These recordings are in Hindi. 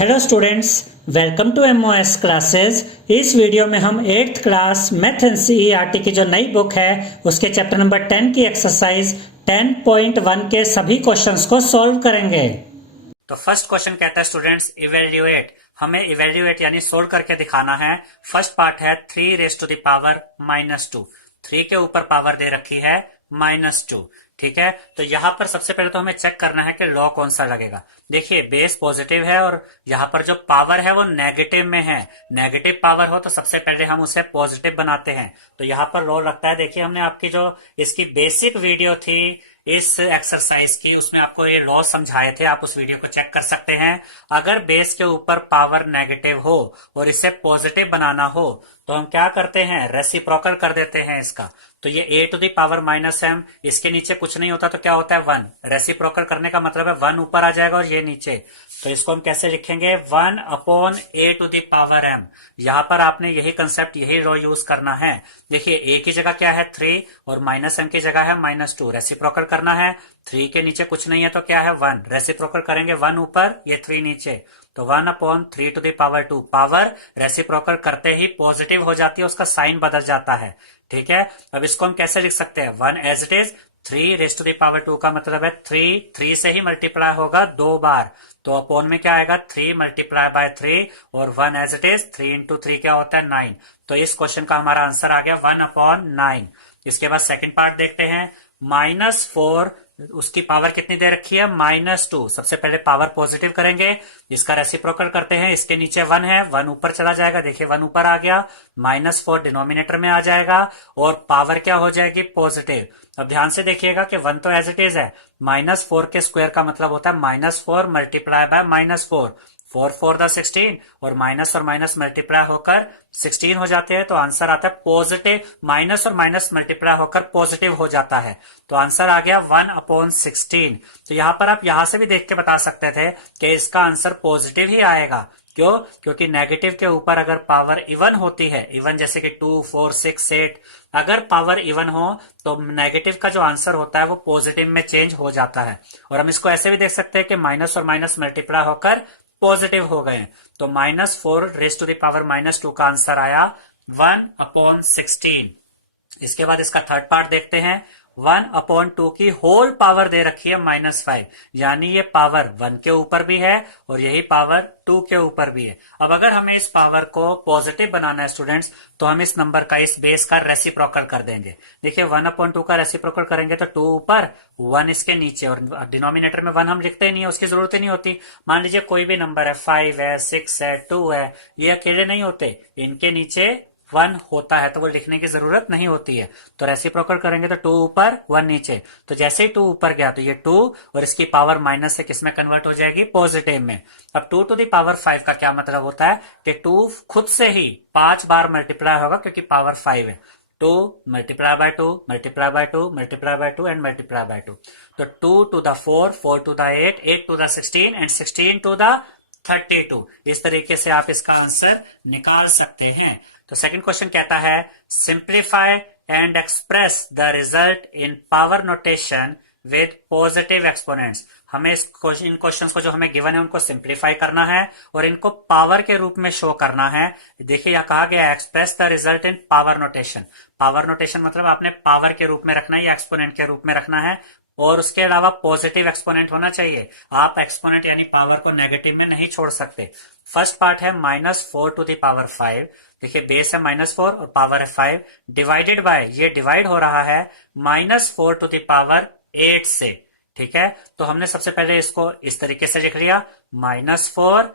Hello students, welcome to MOS classes. इस वीडियो में हम 8th क्लास मैथ एनसीईआरटी की जो नई बुक है उसके चैप्टर नंबर 10 की एक्सरसाइज 10.1 के सभी क्वेश्चंस को सॉल्व करेंगे। तो फर्स्ट क्वेश्चन कहता है स्टूडेंट्स इवेल्युएट। हमें इवेल्युएट यानी सोल्व करके दिखाना है। फर्स्ट पार्ट है 3 रेज़ टू द पावर -2। 3 के ऊपर पावर दे रखी है -2। ठीक है, तो यहां पर सबसे पहले तो हमें चेक करना है कि लॉ कौन सा लगेगा। देखिए बेस पॉजिटिव है और यहां पर जो पावर है वो नेगेटिव में है। नेगेटिव पावर हो तो सबसे पहले हम उसे पॉजिटिव बनाते हैं। तो यहां पर लॉ लगता है। देखिए हमने आपकी जो इसकी बेसिक वीडियो थी इस एक्सरसाइज की, उसमें आपको ये लॉ समझाए थे, आप उस वीडियो को चेक कर सकते हैं। अगर बेस के ऊपर पावर नेगेटिव हो और इसे पॉजिटिव बनाना हो तो हम क्या करते हैं, रेसिप्रोकल कर देते हैं इसका। तो ये a to the power -m, इसके नीचे कुछ नहीं होता तो क्या होता है 1। रेसिप्रोकल करने का मतलब है 1 ऊपर आ जाएगा और ये नीचे। तो इसको हम कैसे लिखेंगे, 1/a to the power m। यहां पर आपने यही कंसेप्ट, यही लॉ यूज करना है। देखिए a की जगह क्या है 3 और -m की जगह है -2। रेसिप्रोकल करना है, 3 के नीचे कुछ नहीं है तो क्या है 1। रेसिप्रोकल करेंगे 1 ऊपर, ये 3 नीचे, तो 1/3 to the power 2। Power reciprocal करते ही पॉजिटिव हो जाती है, उसका साइन बदल जाता है। ठीक है, अब इसको हम कैसे लिख सकते हैं, 1 as it is. 3 raise to the power 2 का मतलब है 3 से ही मल्टीप्लाई होगा 2 बार, तो अपॉन में क्या आएगा 3 मल्टीप्लाई बाय 3 और 1 एज इट इज। 3 इंटू 3 क्या होता है 9। तो इस क्वेश्चन का हमारा आंसर आ गया 1/9। इसके बाद सेकंड पार्ट देखते हैं। -4, उसकी पावर कितनी दे रखी है -2। सबसे पहले पावर पॉजिटिव करेंगे, इसका रेसिप्रोकल करते हैं। इसके नीचे 1 है, 1 ऊपर चला जाएगा। देखिए 1 ऊपर आ गया, -4 डिनोमिनेटर में आ जाएगा और पावर क्या हो जाएगी पॉजिटिव। अब ध्यान से देखिएगा कि 1 तो एज इट इज है, -4 के स्क्वायर का मतलब होता है -4 मल्टीप्लाई बाय -4। 4 4 द 16 और माइनस मल्टीप्लाई होकर 16 हो जाते हैं। तो आंसर आता है पॉजिटिव, माइनस और माइनस मल्टीप्लाई होकर पॉजिटिव हो जाता है। तो आंसर आ गया 1/16। तो यहां पर आप यहां से भी देख के बता सकते थे कि इसका आंसर पॉजिटिव ही आएगा। क्यों? क्योंकि नेगेटिव के ऊपर अगर पावर इवन होती है, इवन जैसे कि 2 4 6 8, अगर पावर इवन हो तो नेगेटिव का जो आंसर होता है वो पॉजिटिव में चेंज हो जाता है। और हम इसको ऐसे भी देख सकते हैं कि माइनस और माइनस मल्टीप्लाई होकर पॉजिटिव हो गए। तो -4 रेज़ टू द पावर -2 का आंसर आया 1/16। इसके बाद इसका थर्ड पार्ट देखते हैं। 1/2 की होल पावर दे रखी है -5, यानी ये पावर 1 के ऊपर भी है और यही पावर 2 के ऊपर भी है। अब अगर हमें इस पावर को पॉजिटिव बनाना है स्टूडेंट्स, तो हम इस नंबर का, इस बेस का रेसिप्रोकल कर देंगे। देखिए 1/2 का रेसिप्रोकल करेंगे तो 2 ऊपर 1 इसके नीचे, और डिनोमिनेटर में 1 हम लिखते ही नहीं है, उसकी जरूरत ही नहीं होती। मान लीजिए कोई भी नंबर है, 5 है, 6 है, 2 है, ये अकेले नहीं होते, इनके नीचे 1 होता है तो वो लिखने की जरूरत नहीं होती है। तो रेसिप्रोकल करेंगे तो 2 ऊपर 1 नीचे, तो जैसे ही 2 ऊपर गया तो ये 2 और इसकी पावर माइनस से किस में कन्वर्ट हो जाएगी, पॉजिटिव में। अब 2 टू द पावर 5 का क्या मतलब होता है कि 2 खुद से ही 5 बार मल्टीप्लाई होगा क्योंकि पावर 5 है। 2 multiply by 2 multiply by 2 multiply by 2 and multiply by 2। तो 2 to the 4, 4 to the 8, 8 to the 16 and 16 to the 32। इस तरीके से आप इसका आंसर निकाल सकते हैं। तो सेकंड क्वेश्चन कहता है simplify and express the result in power notation with positive exponents. हमें इन क्वेश्चंस को जो हमें गिवन है उनको सिंप्लीफाई करना है और इनको पावर के रूप में शो करना है। देखिए यह कहा गया express the result in power notation. Power notation मतलब आपने पावर के रूप में रखना है या एक्सपोनेंट के रूप में रखना है, और उसके अलावा पॉजिटिव एक्सपोनेंट होना चाहिए। आप एक्सपोनेंट यानी पावर को नेगेटिव में नहीं छोड़ सकते। फर्स्ट पार्ट है -4 टू द पावर 5। देखिए बेस है -4 और पावर है 5, डिवाइडेड बाय, ये डिवाइड हो रहा है -4 टू द पावर 8 से। ठीक है, तो हमने सबसे पहले इसको इस तरीके से लिख लिया, -4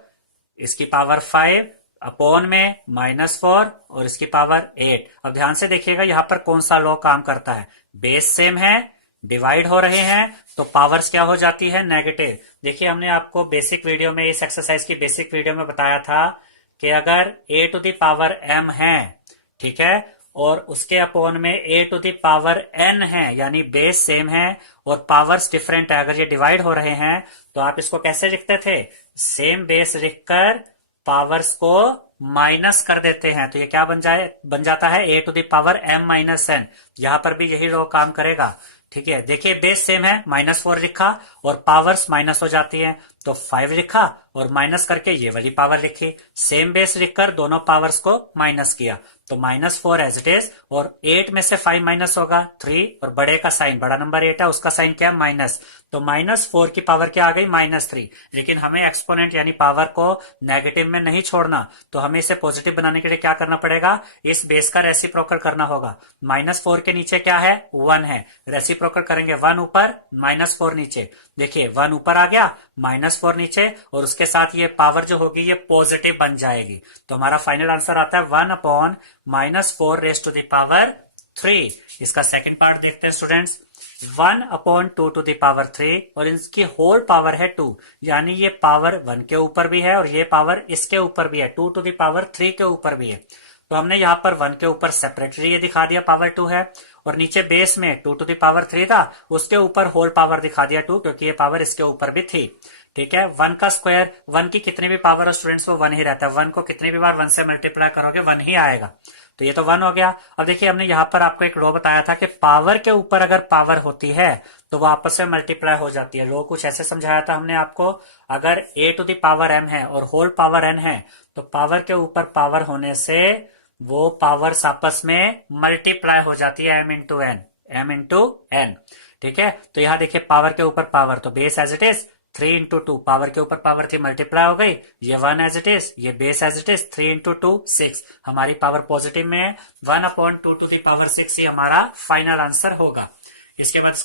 इसकी पावर 5 अपॉन में -4 और इसकी पावर 8। अब ध्यान से देखिएगा यहां पर कौन सा लॉ काम करता है, बेस सेम है, डिवाइड हो रहे हैं तो पावर्स क्या हो जाती है, नेगेटिव। देखिए हमने आपको बेसिक वीडियो में, इस एक्सरसाइज की बेसिक वीडियो में बताया था कि अगर a to the power m है, ठीक है, और उसके अपॉन में a to the power n है, यानी बेस सेम है और पावर्स डिफरेंट है, अगर ये डिवाइड हो रहे हैं तो आप इसको कैसे लिखते थे, सेम बेस लिखकर पावर्स को माइनस कर देते हैं। तो ये क्या बन जाता है a to the power m - n। यहां पर भी यही लॉ काम करेगा। ठीक है, देखिए बेस सेम है, -4 लिखा और पावर्स माइनस हो जाती है, तो 5 लिखा और माइनस करके ये वाली पावर लिखी, सेम बेस लिखकर दोनों पावर्स को माइनस किया, तो -4 एज इट इज। और 8 में से 5 माइनस होगा 3, और बड़े का साइन, बड़ा नंबर 8 है, उसका साइन क्या है माइनस, तो -4 की पावर क्या आ गई -3। लेकिन हमें एक्सपोनेंट यानी पावर को नेगेटिव में नहीं छोड़ना, तो हमें इसे पॉजिटिव बनाने के लिए क्या करना पड़ेगा, इस बेस का रेसिप्रोकल करना होगा। -4 के नीचे क्या है 1 है, रेसिप्रोकल करेंगे 1 ऊपर -4 नीचे, देखिए 1 ऊपर आ गया -4 नीचे, और उसके साथ ये पावर जो होगी ये पॉजिटिव बन जाएगी। तो हमारा फाइनल आंसर आता है 1/-4 रेज टू द पावर 3। इसका सेकंड पार्ट देखते हैं स्टूडेंट्स, 1/2 टू द पावर 3, और इसकी होल पावर है 2, यानी ये पावर 1 के ऊपर भी है और ये पावर इसके ऊपर भी है, 2 टू द पावर 3 के ऊपर भी है। तो हमने यहाँ पर 1 के ऊपर सेपरेटली ये दिखा दिया पावर 2 है, और नीचे बेस में 2 टू द पावर 3 था, उसके ऊपर होल पावर दिखा दिया 2, क्योंकि ये पावर इसके ऊपर भी थी। ठीक है, 1 का स्क्वायर, 1 की कितनी भी पावर हो स्टूडेंट्स वो 1 ही रहता है, 1 को कितनी भी बार 1 से मल्टीप्लाई करोगे 1 ही आएगा। तो ये तो 1 हो गया। अब देखिए हमने यहाँ पर आपको एक लो बताया था कि पावर के ऊपर अगर पावर होती है तो वो आपस में मल्टीप्लाई हो जाती है। लो कुछ ऐसे समझाया था हमने आपको, अगर a to the power m है और होल पावर n है, तो पावर के ऊपर पावर होने से वो पावर्स आपस में मल्टीप्लाई हो जाती है m इंटू n। ठीक है, तो यहाँ देखिए पावर के ऊपर पावर, तो base as it is 3 into 2, power के ऊपर पावर थी मल्टीप्लाई हो गई, ये 1 एज इट इज, ये base as it is 3 into 2 6, हमारी पावर पॉजिटिव में है, 1/2 टू द पावर 6 ही हमारा फाइनल आंसर होगा। इसके बाद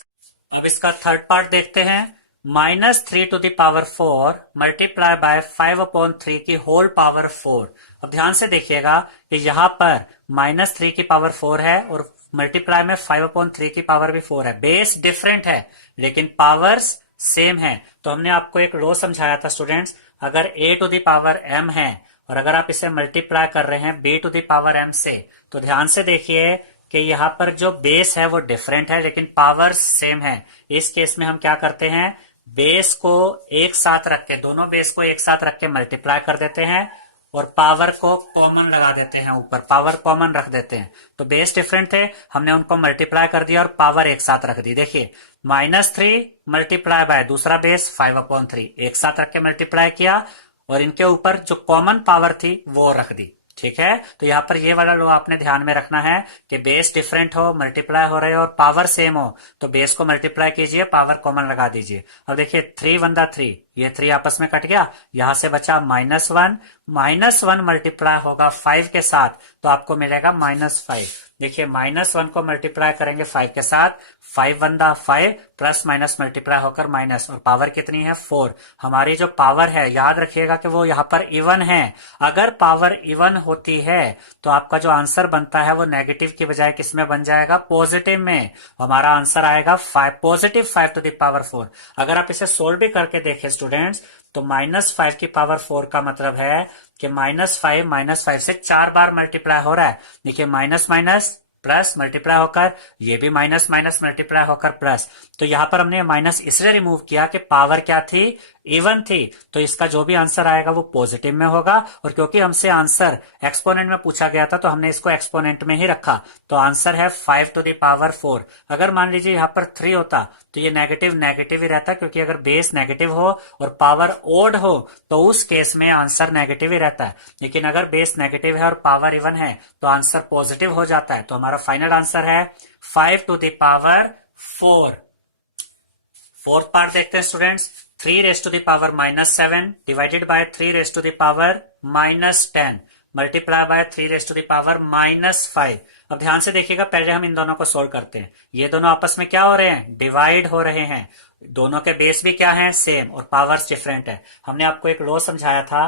अब इसका थर्ड पार्ट देखते हैं, -3 to the power 4 multiply by 5/3 की होल पावर 4। अब ध्यान से देखिएगा कि यहाँ पर -3 की पावर 4 है और मल्टीप्लाई में 5/3 की पावर भी 4 है, बेस डिफरेंट है लेकिन पावर्स सेम है। तो हमने आपको एक लो समझाया था स्टूडेंट्स, अगर a to the power m है और अगर आप इसे मल्टीप्लाई कर रहे हैं b to the power m से, तो ध्यान से देखिए कि यहाँ पर जो बेस है वो डिफरेंट है लेकिन पावर सेम है। इस केस में हम क्या करते हैं, बेस को एक साथ रख के, दोनों बेस को एक साथ रख के मल्टीप्लाई कर देते हैं और पावर को कॉमन लगा देते हैं, ऊपर पावर कॉमन रख देते हैं। तो बेस डिफरेंट थे, हमने उनको मल्टीप्लाई कर दिया और पावर एक साथ रख दी। देखिए -3 मल्टीप्लाई बाय दूसरा बेस 5/3, एक साथ रख के मल्टीप्लाई किया और इनके ऊपर जो कॉमन पावर थी वो रख दी। ठीक है, तो यहाँ पर ये वाला लो आपने ध्यान में रखना है कि बेस डिफरेंट हो, मल्टीप्लाई हो रहे हो और पावर सेम हो, तो बेस को मल्टीप्लाई कीजिए, पावर कॉमन लगा दीजिए। अब देखिए 3 ये 3 आपस में कट गया, यहां से बचा -1 मल्टीप्लाई होगा 5 के साथ तो आपको मिलेगा -5। देखिए -1 को मल्टीप्लाई करेंगे 5 के साथ, 5 प्लस माइनस मल्टीप्लाई होकर माइनस, और पावर कितनी है 4। हमारी जो पावर है याद रखिएगा कि वो यहाँ पर इवन है, अगर पावर इवन होती है तो आपका जो आंसर बनता है वो नेगेटिव की बजाय किस में बन जाएगा, पॉजिटिव में। हमारा आंसर आएगा +5 टू द पावर 4। अगर आप इसे सोल्व भी करके देखें स्टूडेंट्स, तो -5 की पावर 4 का मतलब है कि -5 से 4 बार मल्टीप्लाई हो रहा है। देखिए माइनस माइनस प्लस मल्टीप्लाई होकर, ये भी माइनस माइनस मल्टीप्लाई होकर प्लस। तो यहां पर हमने माइनस इसलिए रिमूव किया कि पावर क्या थी, इवन थी, तो इसका जो भी आंसर आएगा वो पॉजिटिव में होगा। और क्योंकि हमसे आंसर एक्सपोनेंट में पूछा गया था तो हमने इसको एक्सपोनेंट में ही रखा, तो आंसर है 5 टू द पावर 4। अगर मान लीजिए यहाँ पर 3 होता तो ये नेगेटिव नेगेटिव ही रहता, क्योंकि अगर बेस नेगेटिव हो और पावर ओड हो तो उस केस में आंसर नेगेटिव ही रहता है। लेकिन अगर बेस नेगेटिव है और पावर इवन है तो आंसर पॉजिटिव हो जाता है। तो हमारा फाइनल आंसर है 5 to the power 4। Fourth part देखते हैं students, 3 raise to the power -7 divided by 3 raise to the power -10 multiply by 3 raise to the power -5। अब ध्यान से देखिएगा, पहले हम इन दोनों को सोल्व करते हैं। ये दोनों आपस में क्या हो रहे हैं, डिवाइड हो रहे हैं। दोनों के बेस भी क्या है, सेम, और पावर्स डिफरेंट है। हमने आपको एक लो समझाया था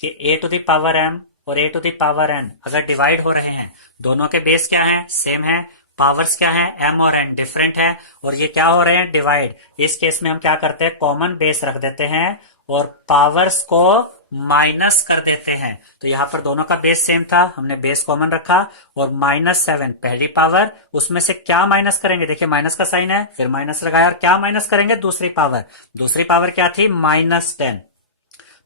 कि a to the power m और a to the power n अगर डिवाइड हो रहे हैं, दोनों के बेस क्या है, सेम है, पावर्स क्या है, m और n डिफरेंट है, और ये क्या हो रहे हैं, डिवाइड। इस केस में हम क्या करते हैं, कॉमन बेस रख देते हैं और पावर्स को माइनस कर देते हैं। तो यहाँ पर दोनों का बेस सेम था, हमने बेस कॉमन रखा और -7 पहली पावर, उसमें से क्या माइनस करेंगे, देखिए माइनस का साइन है, फिर माइनस लगाया और क्या माइनस करेंगे, दूसरी पावर। दूसरी पावर क्या थी, -10।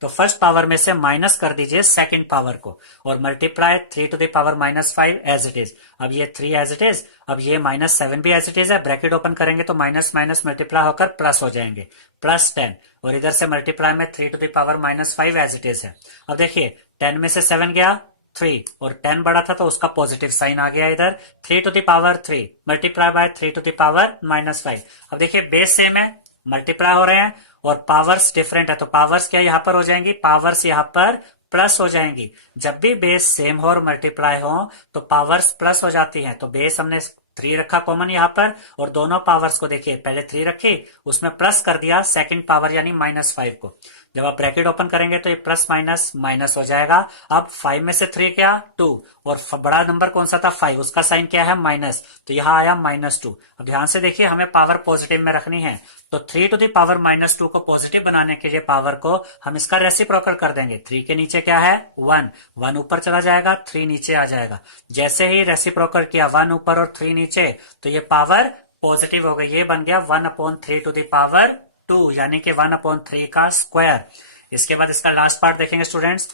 तो फर्स्ट पावर में से माइनस कर दीजिए सेकंड पावर को और multiply 3 to the power -5 as it is. अब ये 3 एज इट इज, अब ये -7 भी एज इट इज है, ब्रैकेट ओपन करेंगे तो माइनस माइनस मल्टीप्लाई होकर प्लस हो जाएंगे, +10, और इधर से मल्टीप्लाई में 3 to the power -5 as it is है। अब देखिए 10 में से 7 गया 3 और 10 बड़ा था तो उसका पॉजिटिव साइन आ गया इधर, 3 to the power 3 multiply by 3 to the power -5। अब देखिए बेस सेम है, मल्टीप्लाई हो रहे हैं और पावर्स डिफरेंट है, तो पावर्स क्या यहां पर हो जाएंगी, पावर्स यहां पर प्लस हो जाएंगी। जब भी बेस सेम हो और मल्टीप्लाई हो तो पावर्स प्लस हो जाती हैं। तो बेस हमने 3 रखा कॉमन यहां पर और दोनों पावर्स को देखिए पहले 3 रखी, उसमें प्लस कर दिया सेकंड पावर यानी -5 को। जब आप ब्रैकेट ओपन करेंगे तो ये प्लस माइनस माइनस हो जाएगा। अब 5 में से 3 क्या 2 और बड़ा नंबर कौन सा था 5, उसका साइन क्या है माइनस, तो यहां आया -2। अब ध्यान से देखिए हमें पावर पॉजिटिव में रखनी है, तो 3 टू द पावर -2 को पॉजिटिव बनाने के लिए पावर को हम इसका रेसिप्रोकल कर देंगे। 3 के नीचे क्या है 1, 1 ऊपर चला जाएगा 3 नीचे आ जाएगा। जैसे ही रेसिप्रोकल किया 1 ऊपर और 3 नीचे तो ये पावर पॉजिटिव हो गई, ये बन गया 1/3 टू द पावर 2 यानी कि 1/3 का स्क्वायर। इसके बाद इसका लास्ट पार्ट देखेंगे students,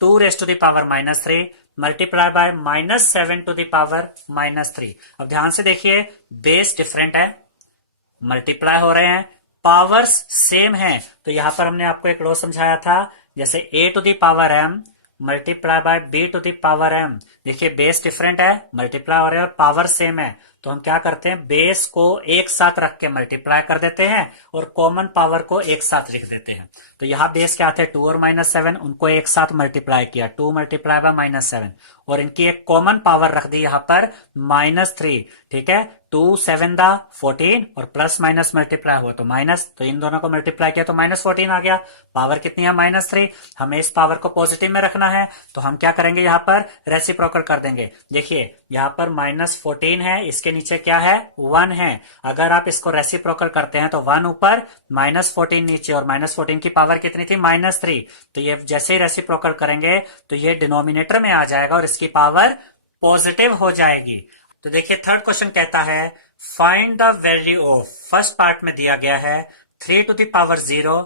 2 raise to the power -3 multiply by -7 to the power -3। अब ध्यान से देखिए बेस डिफरेंट है, मल्टीप्लाई हो रहे हैं, पावर्स सेम है, तो यहां पर हमने आपको एक लॉ समझाया था, जैसे a to the power m multiply by b to the power m। देखिए बेस डिफरेंट है, मल्टीप्लाई हो रहे हैं और पावर सेम है, तो हम क्या करते हैं बेस को एक साथ रख के मल्टीप्लाई कर देते हैं और कॉमन पावर को एक साथ लिख देते हैं। तो यहाँ बेस क्या थे 2 और -7, उनको एक साथ मल्टीप्लाई किया, 2 मल्टीप्लाई बाय -7 और इनकी एक कॉमन पावर रख दी यहाँ पर -3। ठीक है, 2 7 दा 14 और प्लस माइनस मल्टीप्लाई हुआ तो माइनस, तो इन दोनों को मल्टीप्लाई किया तो -14 आ गया। पावर कितनी है -3, हमें इस पावर को पॉजिटिव में रखना है, तो हम क्या करेंगे यहाँ पर रेसिप्रोकल कर देंगे। देखिए यहाँ पर -14 है, इसके नीचे क्या है 1 है, अगर आप इसको रेसिप्रोकल करते हैं तो 1 ऊपर -14 नीचे और -14 की पावर कितनी थी -3, तो ये जैसे ही रेसिप्रोकल करेंगे तो ये डिनोमिनेटर में आ जाएगा और इसकी पावर पॉजिटिव हो जाएगी। तो देखिए थर्ड क्वेश्चन कहता है find the value of, first part में दिया गया है 3 to the power 0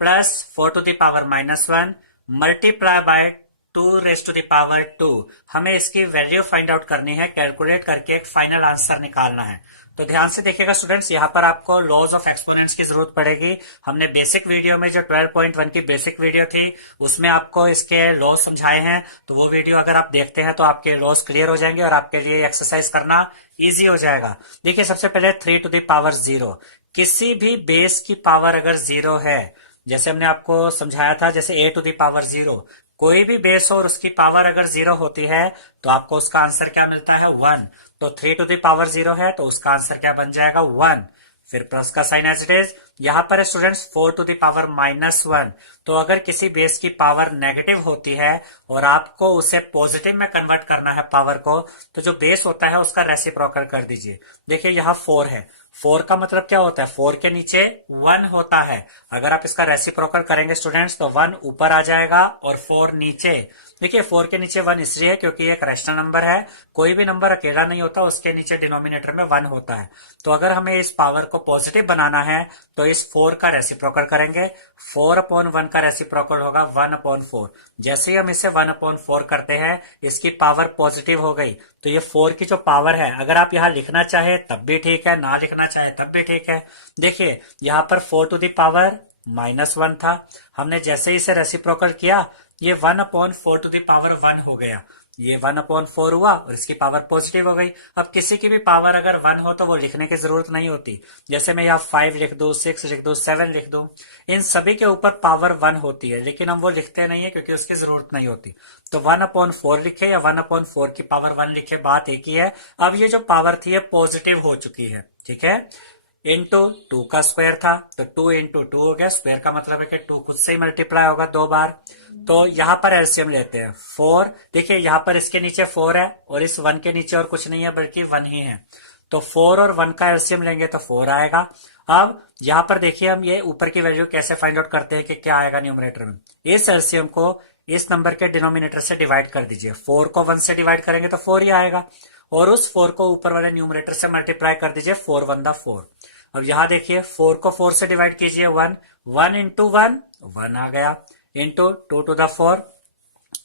plus 4 to the power -1 multiply by 2 raise to the power 2। हमें इसकी वैल्यू फाइंड आउट करनी है, कैलकुलेट करके एक फाइनल आंसर निकालना है। तो ध्यान से देखिएगा स्टूडेंट्स, यहाँ पर आपको लॉज ऑफ एक्सपोनेंट्स की जरूरत पड़ेगी। हमने बेसिक वीडियो में जो 12.1 की बेसिक वीडियो थी उसमें आपको इसके लॉज समझाए हैं, तो वो वीडियो अगर आप देखते हैं तो आपके लॉज क्लियर हो जाएंगे और आपके लिए एक्सरसाइज करना इजी हो जाएगा। देखिए सबसे पहले 3 टू द पावर 0, किसी भी बेस की पावर अगर 0 है, जैसे हमने आपको समझाया था, जैसे a टू द पावर 0, कोई भी बेस हो और उसकी पावर अगर 0 होती है तो आपको उसका आंसर क्या मिलता है 1। तो 3 टू द पावर 0 है तो उसका आंसर क्या बन जाएगा 1, फिर प्लस का साइन एज इट इज। यहां पर है स्टूडेंट्स 4 टू द पावर -1, तो अगर किसी बेस की पावर नेगेटिव होती है और आपको उसे पॉजिटिव में कन्वर्ट करना है पावर को, तो जो बेस होता है उसका रेसिप्रोकल कर दीजिए। देखिए यहाँ 4 है, 4 का मतलब क्या होता है 4 के नीचे 1 होता है, अगर आप इसका रेसिप्रोकल करेंगे स्टूडेंट्स तो 1 ऊपर आ जाएगा और 4 नीचे। देखिए 4 के नीचे 1 इसलिए है क्योंकि एक रैशनल नंबर है, कोई भी नंबर अकेला नहीं होता, उसके नीचे डिनोमिनेटर में 1 होता है। तो अगर हमें इस पावर को पॉजिटिव बनाना है तो इस 4 का रेसिप्रोकल करेंगे, 4/1 का रेसिप्रोकल होगा 1/4। जैसे ही हम इसे 1/4 करते हैं इसकी पावर पॉजिटिव हो गई, तो ये 4 की जो पावर है अगर आप यहाँ लिखना चाहे तब भी ठीक है, ना लिखना चाहे तब भी ठीक है। देखिए यहाँ पर 4 टू द पावर -1 था, हमने जैसे ही इसे रेसिप्रोकल किया ये 1/4 टू द पावर 1 हो गया, ये 1/4 हुआ और इसकी पावर पॉजिटिव हो गई। अब किसी की भी पावर अगर 1 हो तो वो लिखने की जरूरत नहीं होती, जैसे मैं यहाँ 5 लिख दूं, 6 लिख दूं, 7 लिख दूं, इन सभी के ऊपर पावर 1 होती है, लेकिन हम वो लिखते नहीं है क्योंकि उसकी जरूरत नहीं होती। तो 1/4 लिखे या 1/4 की पावर 1 लिखे, बात एक ही है। अब ये जो पावर थी ये पॉजिटिव हो चुकी है, ठीक है, इंटू 2 का स्क्वायर था तो 2 इंटू 2 हो गया, स्क्वायर का मतलब है कि 2 खुद से ही मल्टीप्लाई होगा 2 बार। तो यहां पर एलसीएम लेते हैं 4, देखिए यहां पर इसके नीचे 4 है और इस 1 के नीचे और कुछ नहीं है बल्कि 1 ही है, तो 4 और 1 का एलसीएम लेंगे तो 4 आएगा। अब यहां पर देखिए हम ये ऊपर की वैल्यू कैसे फाइंड आउट करते हैं कि क्या आएगा न्यूमरेटर में। इस एलसीएम को इस नंबर के डिनोमिनेटर से डिवाइड कर दीजिए, 4 को 1 से डिवाइड करेंगे तो 4 ही आएगा और उस 4 को ऊपर वाले न्यूमरेटर से मल्टीप्लाई कर दीजिए, 4 1 4। अब यहां देखिए 4 को 4 से डिवाइड कीजिए 1 इंटू 1 1 आ गया, इंटू 2 टू द 4।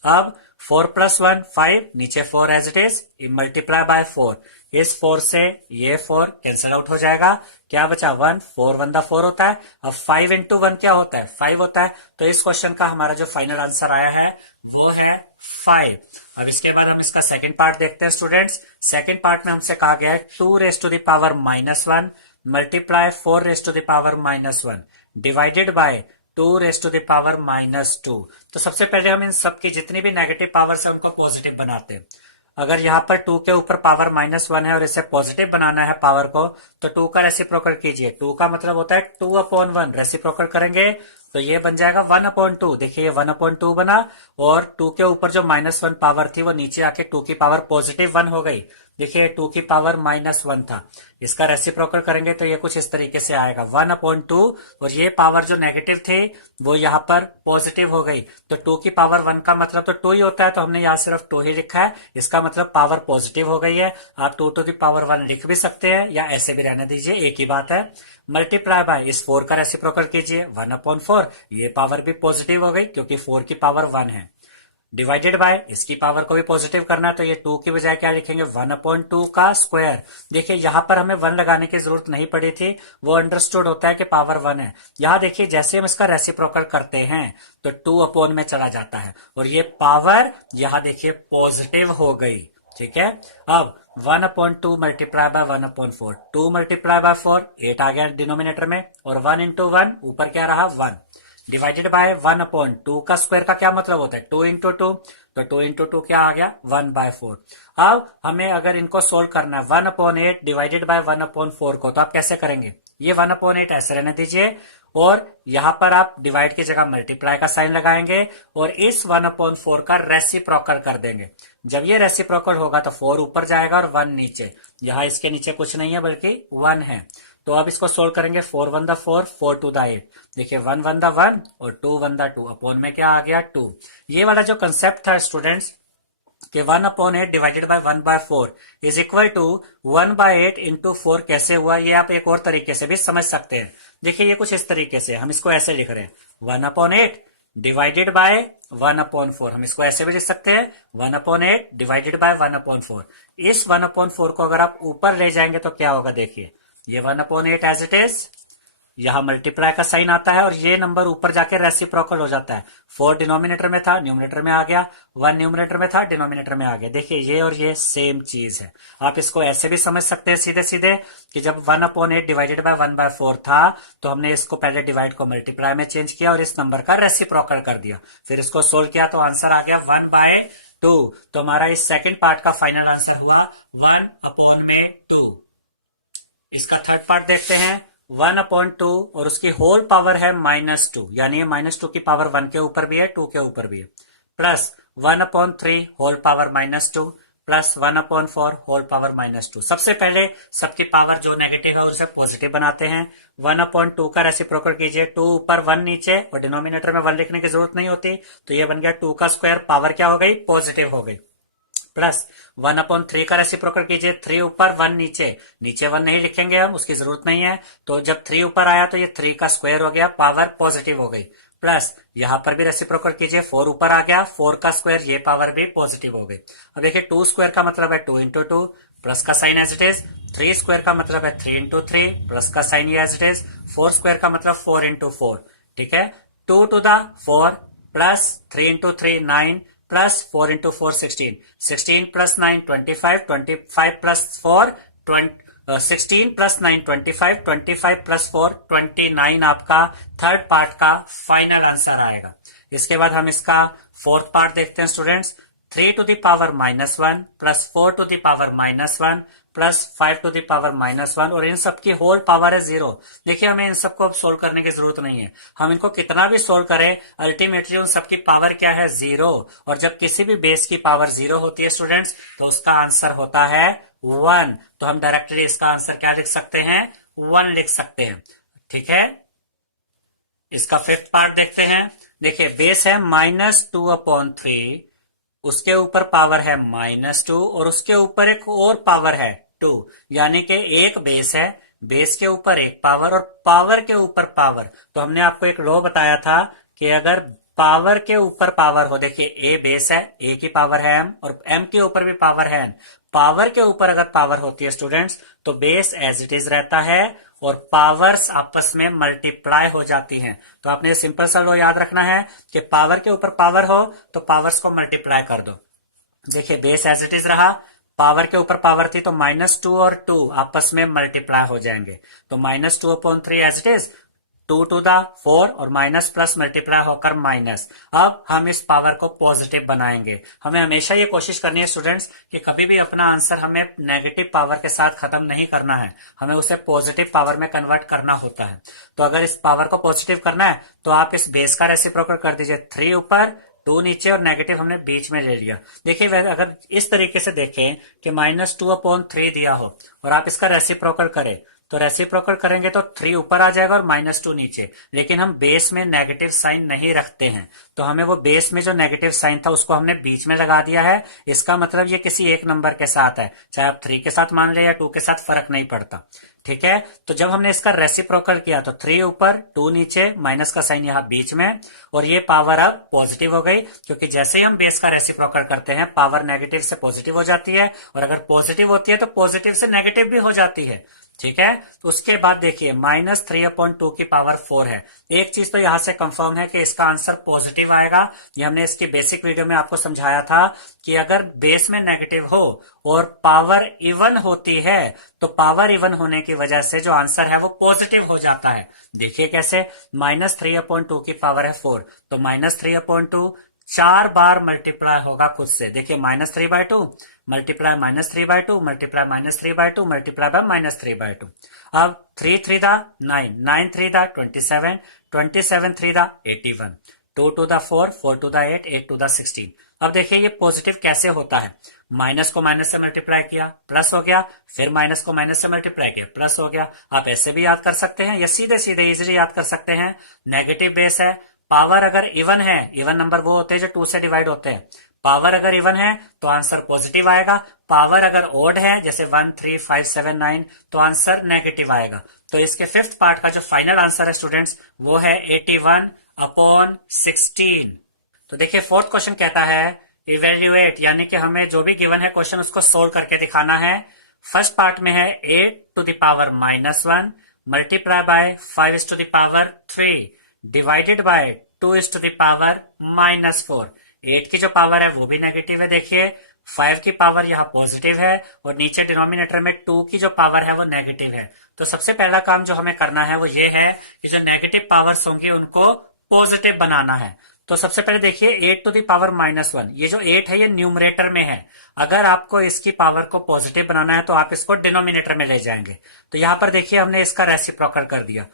अब 4 प्लस 1 5, नीचे 4 as it is, multiply by 4। इस 4 से ये 4 कैंसिल आउट हो जाएगा, क्या बचा 1, 4 1 दा 4 होता है। अब 5 इंटू 1 क्या होता है, 5 होता है। तो इस क्वेश्चन का हमारा जो फाइनल आंसर आया है वो है 5। अब इसके बाद हम इसका सेकंड पार्ट देखते हैं स्टूडेंट्स। सेकंड पार्ट में हमसे कहा गया है 2 raise to the power -1 multiply 4 raise to the power -1 divided by 2 raise to the power -2। तो सबसे पहले हम इन सब की जितनी भी नेगेटिव पावर्स है उनको पॉजिटिव बनाते हैं। अगर यहाँ पर 2 के ऊपर पावर -1 है और इसे पॉजिटिव बनाना है पावर को, तो 2 का रेसिप्रोकल कीजिए। 2 का मतलब होता है 2/1, रेसिप्रोकल करेंगे तो ये बन जाएगा 1/2। देखिए ये 1/2 बना, और 2 के ऊपर जो -1 पावर थी वो नीचे आके 2 की पावर पॉजिटिव 1 हो गई। देखिए 2 की पावर -1 था, इसका रेसिप्रोकल करेंगे तो ये कुछ इस तरीके से आएगा 1/2, और ये पावर जो नेगेटिव थी वो यहाँ पर पॉजिटिव हो गई। तो 2 की पावर 1 का मतलब तो 2 ही होता है, तो हमने यहाँ सिर्फ 2 ही लिखा है, इसका मतलब पावर पॉजिटिव हो गई है। आप 2 टू द पावर 1 लिख भी सकते हैं या ऐसे भी रहने दीजिए, एक ही बात है। मल्टीप्लाई बाय इस 4 का रेसिप्रोकल कीजिए 1/4, ये पावर भी पॉजिटिव हो गई क्योंकि 4 की पावर 1 है। डिवाइडेड बाय इसकी पावर को भी पॉजिटिव करना है, तो ये 2 की बजाय क्या लिखेंगे 1/2 का स्क्वायर। देखिए यहां पर हमें 1 लगाने की जरूरत नहीं पड़ी थी, वो अंडरस्टूड होता है कि पावर 1 है। यहां देखिए जैसे हम इसका रेसिप्रोकल करते हैं तो 2 में चला जाता है, और ये पावर यहां देखिए पॉजिटिव हो गई। ठीक है, अब 1/2 मल्टीप्लाई बाय 1/4, 2 मल्टीप्लाई बाय 4 8 आ गया डिनोमिनेटर में, और 1 इंटू 1 ऊपर क्या रहा 1, डिवाइडेड बाय 1/2 का स्क्वायर का क्या मतलब होता है 2 इंटू 2, तो 2 इंटू 2 क्या आ गया 1/4। अब हमें अगर इनको सोल्व करना है 1/8 डिवाइडेड बाय 1/4 को, तो आप कैसे करेंगे, ये 1/8 ऐसे रहने दीजिए, और यहां पर आप डिवाइड की जगह मल्टीप्लाई का साइन लगाएंगे, और इस 1/4 का रेसिप्रोकल कर देंगे। जब ये रेसिप्रोकल होगा तो 4 ऊपर जाएगा और 1 नीचे, यहां इसके नीचे कुछ नहीं है बल्कि 1 है। तो अब इसको सोल्व करेंगे 4 1 दा 4, 4 2 दा 8, देखिए 1 1 दा 1 और 2 1 दा 2, अपॉन में क्या आ गया 2। ये वाला जो कंसेप्ट था स्टूडेंट्स कि 1/8 divided by 1/4 is equal to 1/8 into 4 कैसे हुआ, ये आप एक और तरीके से भी समझ सकते हैं। देखिए ये कुछ इस तरीके से, हम इसको ऐसे लिख रहे हैं 1/8 डिवाइडेड बाय 1/4, हम इसको ऐसे भी लिख सकते हैं 1/8 डिवाइडेड बाय 1/4। इस 1/4 को अगर आप ऊपर ले जाएंगे तो क्या होगा, देखिए ये 1/8 एज इट इज, यहां मल्टीप्लाई का साइन आता है और ये नंबर ऊपर जाके रेसिप्रोकल हो जाता है। 4 डिनोमिनेटर में था, न्यूमिनेटर में आ गया, 1 न्यूमिनेटर में था, डिनोमिनेटर में आ गया। देखिए ये और ये सेम चीज है। आप इसको ऐसे भी समझ सकते हैं सीधे सीधे कि जब 1/8 डिवाइडेड बाय 1/4 था तो हमने इसको पहले डिवाइड को मल्टीप्लाई में चेंज किया और इस नंबर का रेसिप्रोकल कर दिया, फिर इसको सोल्व किया तो आंसर आ गया 1/2। तो हमारा इस सेकेंड पार्ट का फाइनल आंसर हुआ 1/2। इसका थर्ड पार्ट देखते हैं 1/2 और उसकी होल पावर है -2, यानी ये -2 की पावर 1 के ऊपर भी है 2 के ऊपर भी है, plus 1/3 whole power -2 plus 1/4 whole power -2। सबसे पहले सबकी पावर जो नेगेटिव है उसे पॉजिटिव बनाते हैं। 1/2 का रेसिप्रोकल कीजिए, 2 ऊपर 1 नीचे, और डिनोमिनेटर में 1 लिखने की जरूरत नहीं होती, तो ये बन गया 2 का स्क्वायर, पावर क्या हो गई पॉजिटिव हो गई, प्लस 1/3 का रेसिप्रोकल कीजिए, 3 ऊपर 1 नीचे, नीचे 1 नहीं लिखेंगे हम, उसकी जरूरत नहीं है, तो जब 3 ऊपर आया तो ये 3 का स्क्वायर हो गया, पावर पॉजिटिव हो गई, प्लस यहां पर भी रेसिप्रोकल कीजिए, 4 ऊपर आ गया, 4 का स्क्वायर, ये पावर भी पॉजिटिव हो गई। अब देखिए 2 स्क्वायर का मतलब है 2 इंटू 2, प्लस का sign as it is, 3 square का मतलब है 3 इंटू 3, प्लस का साइन ये एज इट इज, 4 स्क्वायर का मतलब 4 इंटू 4, ठीक है, 2 to the 4 plus 3 into 3 9 plus 4 into 4 16, 16 plus 9 25, 25 plus 4 16 plus 9 25, 25 plus 4 29 आपका थर्ड पार्ट का फाइनल आंसर आएगा। इसके बाद हम इसका फोर्थ पार्ट देखते हैं students. 3 to the power -1 plus 4 to the power -1 plus 5 to the power -1, और इन सब की होल पावर है 0। देखिए हमें इन सबको अब सोल्व करने की जरूरत नहीं है, हम इनको कितना भी सोल्व करें अल्टीमेटली उन सबकी पावर क्या है 0, और जब किसी भी बेस की पावर 0 होती है स्टूडेंट्स तो उसका आंसर होता है 1। तो हम डायरेक्टली इसका आंसर क्या लिख सकते हैं 1 लिख सकते हैं, ठीक है। इसका फिफ्थ पार्ट देखते हैं। देखिए बेस है -2/3, उसके ऊपर पावर है -2 और उसके ऊपर एक और पावर है 2, यानी कि एक बेस है, बेस के ऊपर एक पावर और पावर के ऊपर पावर। तो हमने आपको एक लॉ बताया था कि अगर पावर के ऊपर पावर हो, देखिए ए बेस है, ए की पावर है एम और एम के ऊपर भी पावर है एन। पावर के ऊपर अगर पावर होती है स्टूडेंट्स तो बेस एज इट इज रहता है और पावर्स आपस में मल्टीप्लाई हो जाती हैं। तो आपने सिंपल सा लॉ याद रखना है कि पावर के ऊपर पावर हो तो पावर्स को मल्टीप्लाई कर दो। देखिए बेस एज इट इज रहा, पावर के ऊपर पावर थी तो -2 और 2 आपस में मल्टीप्लाई हो जाएंगे, तो -2/3 as it is, 2 to the 4 और माइनस प्लस मल्टीप्लाई होकर माइनस। अब हम इस पावर को पॉजिटिव बनाएंगे। हमें हमेशा ये कोशिश करनी है स्टूडेंट्स कि कभी भी अपना आंसर हमें नेगेटिव पावर के साथ खत्म नहीं करना है, हमें उसे पॉजिटिव पावर में कन्वर्ट करना होता है। तो अगर इस पावर को पॉजिटिव करना है तो आप इस बेस का रेसिप्रोकल कर दीजिए, 3 ऊपर 2 नीचे और नेगेटिव हमने बीच में ले लिया। देखिए अगर इस तरीके से देखें कि -2/3 दिया हो और आप इसका रेसिप्रोकल करें तो रेसिप्रोकल करेंगे तो 3 ऊपर आ जाएगा और -2 नीचे, लेकिन हम बेस में नेगेटिव साइन नहीं रखते हैं, तो हमें वो बेस में जो नेगेटिव साइन था उसको हमने बीच में लगा दिया है। इसका मतलब ये किसी एक नंबर के साथ है, चाहे आप 3 के साथ मान ले या 2 के साथ, फर्क नहीं पड़ता। ठीक है, तो जब हमने इसका रेसिप्रोकल किया तो 3 ऊपर 2 नीचे, माइनस का साइन यहाँ बीच में, और ये पावर अब पॉजिटिव हो गई, क्योंकि जैसे ही हम बेस का रेसिप्रोकल करते हैं पावर नेगेटिव से पॉजिटिव हो जाती है, और अगर पॉजिटिव होती है तो पॉजिटिव से नेगेटिव भी हो जाती है। ठीक है, तो उसके बाद देखिए -3/2 की पावर 4 है। एक चीज तो यहां से कंफर्म है कि इसका आंसर पॉजिटिव आएगा। ये हमने इसकी बेसिक वीडियो में आपको समझाया था कि अगर बेस में नेगेटिव हो और पावर इवन होती है तो पावर इवन होने की वजह से जो आंसर है वो पॉजिटिव हो जाता है। देखिए कैसे, -3/2 की पावर है 4, तो -3/2 4 बार मल्टीप्लाई होगा खुद से। देखिए -3/2 मल्टीप्लाई -3/2 मल्टीप्लाई -3/2 मल्टीप्लाई बाय -3/2। अब 3 3 दा 9, 9 3 दा 27, 27 3 दा 81, 2 टू दा 4, 4 टू दा 8, 8 टू दा 16। अब देखिए ये पॉजिटिव कैसे होता है, माइनस को माइनस से मल्टीप्लाई किया प्लस हो गया, फिर माइनस को माइनस से मल्टीप्लाई किया प्लस हो गया। आप ऐसे भी याद कर सकते हैं या सीधे सीधे इजीली याद कर सकते हैं। नेगेटिव बेस है, पावर अगर इवन है, इवन नंबर वो होते हैं जो 2 से डिवाइड होते हैं, पावर अगर इवन है तो आंसर पॉजिटिव आएगा। पावर अगर ओड है जैसे 1 3 5 7 9 तो आंसर नेगेटिव आएगा। तो इसके 5th पार्ट का जो फाइनल आंसर है स्टूडेंट्स वो है 81/16। तो देखिए 4th क्वेश्चन कहता है इवेल्युएट, यानी कि हमें जो भी गिवन है क्वेश्चन उसको सोल्व करके दिखाना है। फर्स्ट पार्ट में है 8 to the power -1 multiply by 5 to the power 3 divided by 2 to the power -4। 8 की जो पावर है वो भी नेगेटिव है, देखिए 5 की पावर यहाँ पॉजिटिव है और नीचे डिनोमिनेटर में 2 की जो पावर है वो नेगेटिव है। तो सबसे पहला काम जो हमें करना है वो ये है कि जो नेगेटिव पावर्स होंगी उनको पॉजिटिव बनाना है। तो सबसे पहले देखिए 8 टू द पावर -1, ये जो 8 है ये न्यूमरेटर में है। अगर आपको इसकी पावर को पॉजिटिव बनाना है तो आप इसको डिनोमिनेटर में ले जाएंगे। तो यहाँ पर देखिए हमने इसका रेसिप्रोकल कर दिया,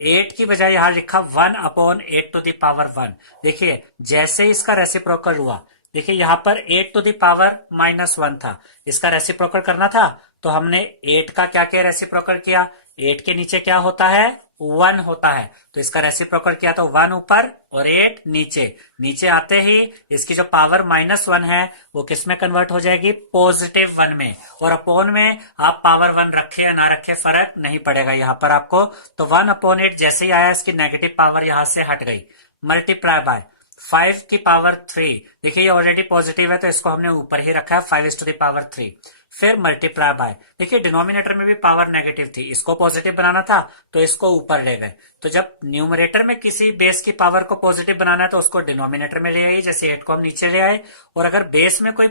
8 की बजाय यहां लिखा 1/8 टू द पावर 1। देखिए जैसे ही इसका रेसिप्रोकल हुआ, देखिए यहां पर 8 टू द पावर -1 था, इसका रेसिप्रोकल करना था तो हमने 8 का क्या क्या रेसिप्रोकल किया, 8 के नीचे क्या होता है 1 होता है, तो इसका रेसिप्रोकल किया तो 1 ऊपर और 8 नीचे। नीचे आते ही इसकी जो पावर -1 है वो किस में कन्वर्ट हो जाएगी, पॉजिटिव 1 में, और अपॉन में आप पावर 1 रखे या ना रखे फर्क नहीं पड़ेगा यहाँ पर आपको। तो 1/8 जैसे ही आया इसकी नेगेटिव पावर यहां से हट गई, मल्टीप्लाई बाय 5 की पावर 3। देखिए ये ऑलरेडी पॉजिटिव है तो इसको हमने ऊपर ही रखा है 5 टू द पावर 3, फिर मल्टीप्लाई बाय, देखिए डिनोमिनेटर में भी पावर नेगेटिव थी, इसको पॉजिटिव बनाना था तो इसको ऊपर ले गए। तो जब न्यूमरेटर में किसी बेस की पावर को पॉजिटिव बनाना है तो उसको डिनोमिनेटर में ले आइए, जैसे 8 को हम नीचे ले आए। और अगर बेस में कोई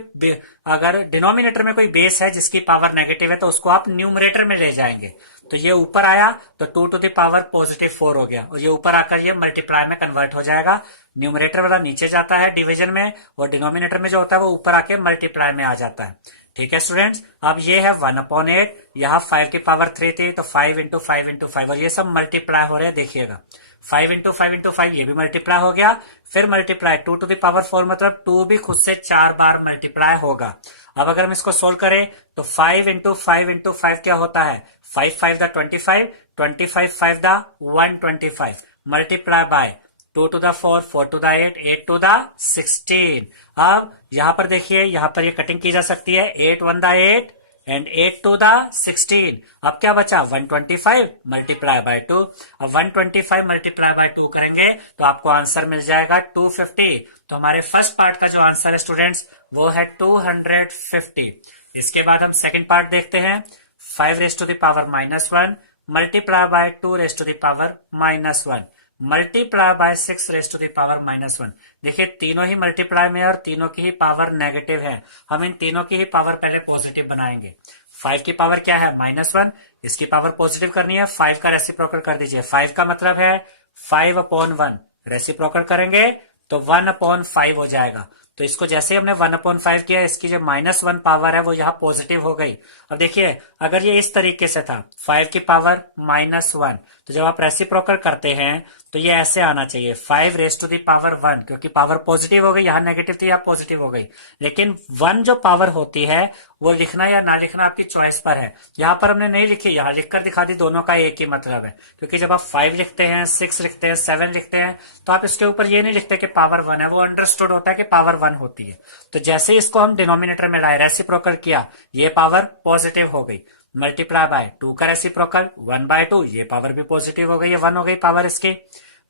अगर डिनोमिनेटर में कोई बेस है जिसकी पावर नेगेटिव है तो उसको आप न्यूमरेटर में ले जाएंगे। तो ये ऊपर आया तो 2 टू द पावर +4 हो गया, और ये ऊपर आकर ये मल्टीप्लाई में कन्वर्ट हो जाएगा। न्यूमरेटर वाला नीचे जाता है डिवीजन में, और डिनोमिनेटर में जो होता है वो ऊपर आके मल्टीप्लाई में आ जाता है। ठीक है स्टूडेंट्स, अब ये है 1/8, यहाँ 5 की पावर 3 थी तो 5 × 5 × 5, और ये सब मल्टीप्लाई हो रहे हैं। देखिएगा 5 × 5 × 5 ये भी मल्टीप्लाई हो गया, फिर मल्टीप्लाई 2 टू द पावर 4, मतलब 2 भी खुद से 4 बार मल्टीप्लाई होगा। अब अगर हम इसको सोल्व करें तो 5 × 5 × 5 क्या होता है, 5 5 दा 25, 25 5 दा 125, multiply by 2 to the 4, 4 to the 8, 8 to the 16। अब यहां पर देखिए, यहां पर ये कटिंग की जा सकती है, 8 1 दा 8, एंड 8 टू द 16। अब क्या बचा 125 मल्टीप्लाई बाय 2। अब 125 मल्टीप्लाई बाय 2 करेंगे तो आपको आंसर मिल जाएगा 250। तो हमारे फर्स्ट पार्ट का जो आंसर है स्टूडेंट्स वो है 250। इसके बाद हम सेकंड पार्ट देखते हैं। 5 raise to the power -1 multiply by 2 raise to the power -1 multiply by 6 raise to the power -1। देखिए तीनों ही मल्टीप्लाई में और तीनों की ही पावर नेगेटिव है। हम इन तीनों की ही पावर पहले पॉजिटिव बनाएंगे। 5 की पावर क्या है -1, इसकी पावर पॉजिटिव करनी है। 5 का रेसिप्रोकल कर दीजिए। 5 का मतलब है 5/1, रेसिप्रोकल करेंगे तो 1/5 हो जाएगा। तो इसको जैसे ही हमने 1/5 किया, इसकी जो -1 पावर है वो यहाँ पॉजिटिव हो गई। अब देखिए अगर ये इस तरीके से था 5 की पावर -1, तो जब आप रेसिप्रोकल करते हैं तो ये ऐसे आना चाहिए 5 रेज टू द पावर 1, क्योंकि पावर पॉजिटिव हो गई, यहाँ नेगेटिव थी यहाँ पॉजिटिव हो गई। लेकिन 1 जो पावर होती है वो लिखना या ना लिखना आपकी चॉइस पर है। यहाँ पर हमने नहीं लिखी, यहाँ लिखकर दिखा दी। दोनों का एक ही मतलब है, क्योंकि जब आप 5 लिखते हैं, 6 लिखते हैं, 7 लिखते हैं तो आप इसके ऊपर ये नहीं लिखते कि पावर 1 है, वो अंडरस्टूड होता है कि पावर 1 होती है। तो जैसे ही इसको हम डिनोमिनेटर में लाए, रेसिप्रोकल किया, ये पावर पॉजिटिव हो गई। मल्टीप्लाई बाय 2 का रेसिप्रोकल 1/2, ये पावर भी पॉजिटिव हो गई, ये 1 हो गई पावर इसकी।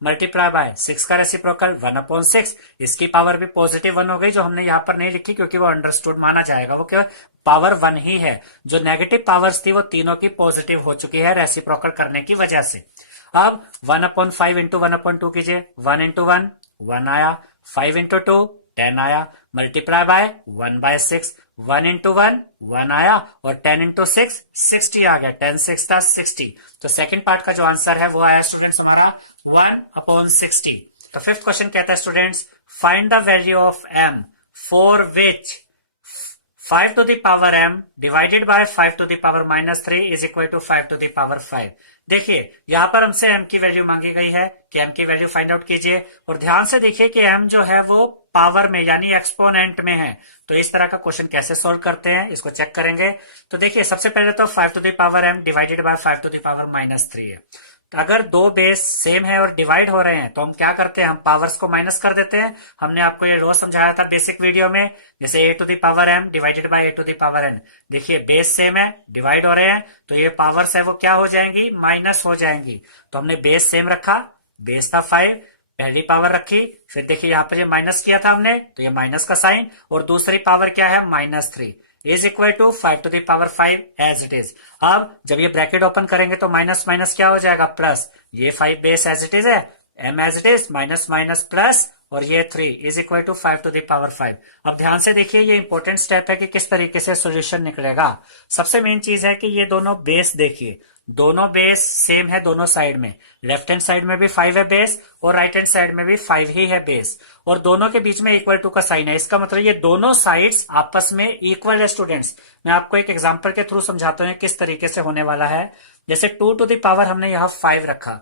मल्टीप्लाई बाय 6 का रेसिप्रोकल 1/6, इसकी पावर भी पॉजिटिव 1 हो गई, जो हमने यहाँ पर नहीं लिखी क्योंकि वो अंडरस्टूड माना जाएगा, वो केवल पावर 1 ही है। जो नेगेटिव पावर्स थी वो तीनों की पॉजिटिव हो चुकी है रेसिप्रोकल करने की वजह से। अब 1/5 इंटू 1/2 कीजिए। 1 इंटू 1 1 आया, 5 इंटू 2 10 आया, मल्टीप्लाई बाय 1/6, 1 इंटू 1 1 आया और 10 इंटू 6 60 आ गया। 10 6 था 60। तो सेकंड पार्ट का जो आंसर है वो आया स्टूडेंट्स हमारा 1/60। तो फिफ्थ क्वेश्चन कहता है students find the value of m for which 5 to the power m divided by 5 to the power -3 is equal to 5 to the power 5। देखिए यहां पर हमसे m की वैल्यू मांगी गई है कि m की वैल्यू फाइंड आउट कीजिए, और ध्यान से देखिए कि m जो है वो पावर में यानी एक्सपोनेंट में है। तो इस तरह का क्वेश्चन कैसे सोल्व करते हैं इसको चेक करेंगे। तो देखिए सबसे पहले तो 5 to the power m divided by 5 to the power -3 है। तो अगर दो बेस सेम है और डिवाइड हो रहे हैं तो हम क्या करते हैं, हम पावर्स को माइनस कर देते हैं। हमने आपको ये रोज समझाया था बेसिक वीडियो में, जैसे a to the power m divided by a to the power n। देखिए बेस सेम है, डिवाइड हो रहे हैं, तो ये पावर्स है वो क्या हो जाएंगी, माइनस हो जाएंगी। तो हमने बेस सेम रखा, बेस था 5, पहली पावर रखी, फिर देखिए यहाँ पर ये माइनस किया था हमने तो ये माइनस का साइन, और दूसरी पावर क्या है -3 is equal to 5 to the power 5 as it is. अब जब ये ब्रैकेट ओपन करेंगे तो माइनस माइनस क्या हो जाएगा, प्लस। ये 5 बेस एज इट इज है, m as it is, minus minus plus, और ये 3 is equal to 5 to the power 5। अब ध्यान से देखिए ये इंपॉर्टेंट स्टेप है कि किस तरीके से सॉल्यूशन निकलेगा। सबसे मेन चीज है कि ये दोनों बेस देखिए, दोनों बेस सेम है दोनों साइड में। लेफ्ट हैंड साइड में भी 5 है बेस और राइट हैंड साइड में भी 5 ही है बेस, और दोनों के बीच में इक्वल टू का साइन है। इसका मतलब ये दोनों साइड्स आपस में इक्वल है स्टूडेंट्स। मैं आपको एक एग्जांपल के थ्रू समझाता हूं किस तरीके से होने वाला है। जैसे 2 टू द पावर हमने यहाँ 5 रखा,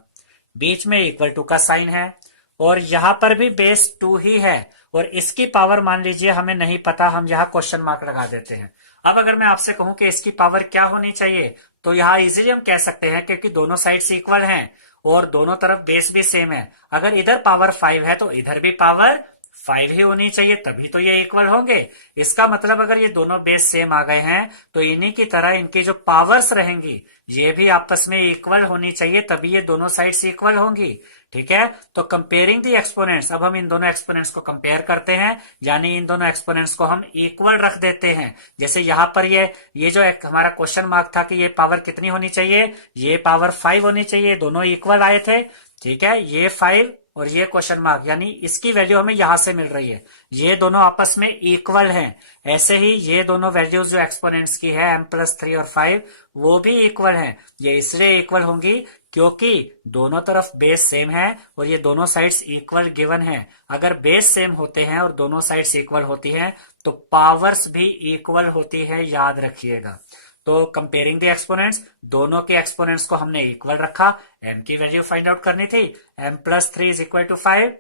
बीच में इक्वल टू का साइन है, और यहां पर भी बेस 2 ही है, और इसकी पावर मान लीजिए हमें नहीं पता, हम यहाँ क्वेश्चन मार्क लगा देते हैं। अब अगर मैं आपसे कहूं कि इसकी पावर क्या होनी चाहिए, तो यहाँ इजीली हम कह सकते हैं क्योंकि दोनों साइड्स इक्वल हैं और दोनों तरफ बेस भी सेम है। अगर इधर पावर 5 है तो इधर भी पावर 5 ही होनी चाहिए, तभी तो ये इक्वल होंगे। इसका मतलब अगर ये दोनों बेस सेम आ गए हैं तो इन्हीं की तरह इनकी जो पावर्स रहेंगी ये भी आपस में इक्वल होनी चाहिए, तभी ये दोनों साइड्स इक्वल होंगी। ठीक है, तो कंपेयरिंग दी एक्सपोनेंट्स, अब हम इन दोनों एक्सपोनेंट्स को कंपेयर करते हैं, यानी इन दोनों एक्सपोनेंट्स को हम इक्वल रख देते हैं। जैसे यहां पर ये जो एक हमारा क्वेश्चन मार्क था कि ये पावर कितनी होनी चाहिए, ये पावर 5 होनी चाहिए, दोनों इक्वल आए थे। ठीक है, ये 5 और ये क्वेश्चन मार्क, यानी इसकी वैल्यू हमें यहां से मिल रही है, ये दोनों आपस में इक्वल हैं। ऐसे ही ये दोनों वैल्यूज जो एक्सपोनेंट्स की है m+3 और 5 वो भी इक्वल हैं। ये इसलिए इक्वल होंगी क्योंकि दोनों तरफ बेस सेम है और ये दोनों साइड्स इक्वल गिवन हैं। अगर बेस सेम होते हैं और दोनों साइड्स इक्वल होती हैं तो पावर्स भी इक्वल होती है, याद रखिएगा। तो कंपेयरिंग द एक्सपोनेंट्स, दोनों के एक्सपोनेंट्स को हमने इक्वल रखा, m की वैल्यू फाइंड आउट करनी थी, m+3 इज इक्वल टू 5,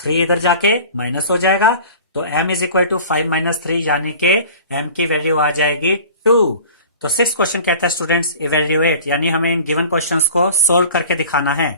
3 इधर जाके माइनस हो जाएगा, तो m इज इक्वल टू 5 - 3 यानी कि m की वैल्यू आ जाएगी 2। तो 6th क्वेश्चन कहता है स्टूडेंट्स इवेल्युएट, यानी हमें इन गिवन क्वेश्चंस को सोल्व करके दिखाना है।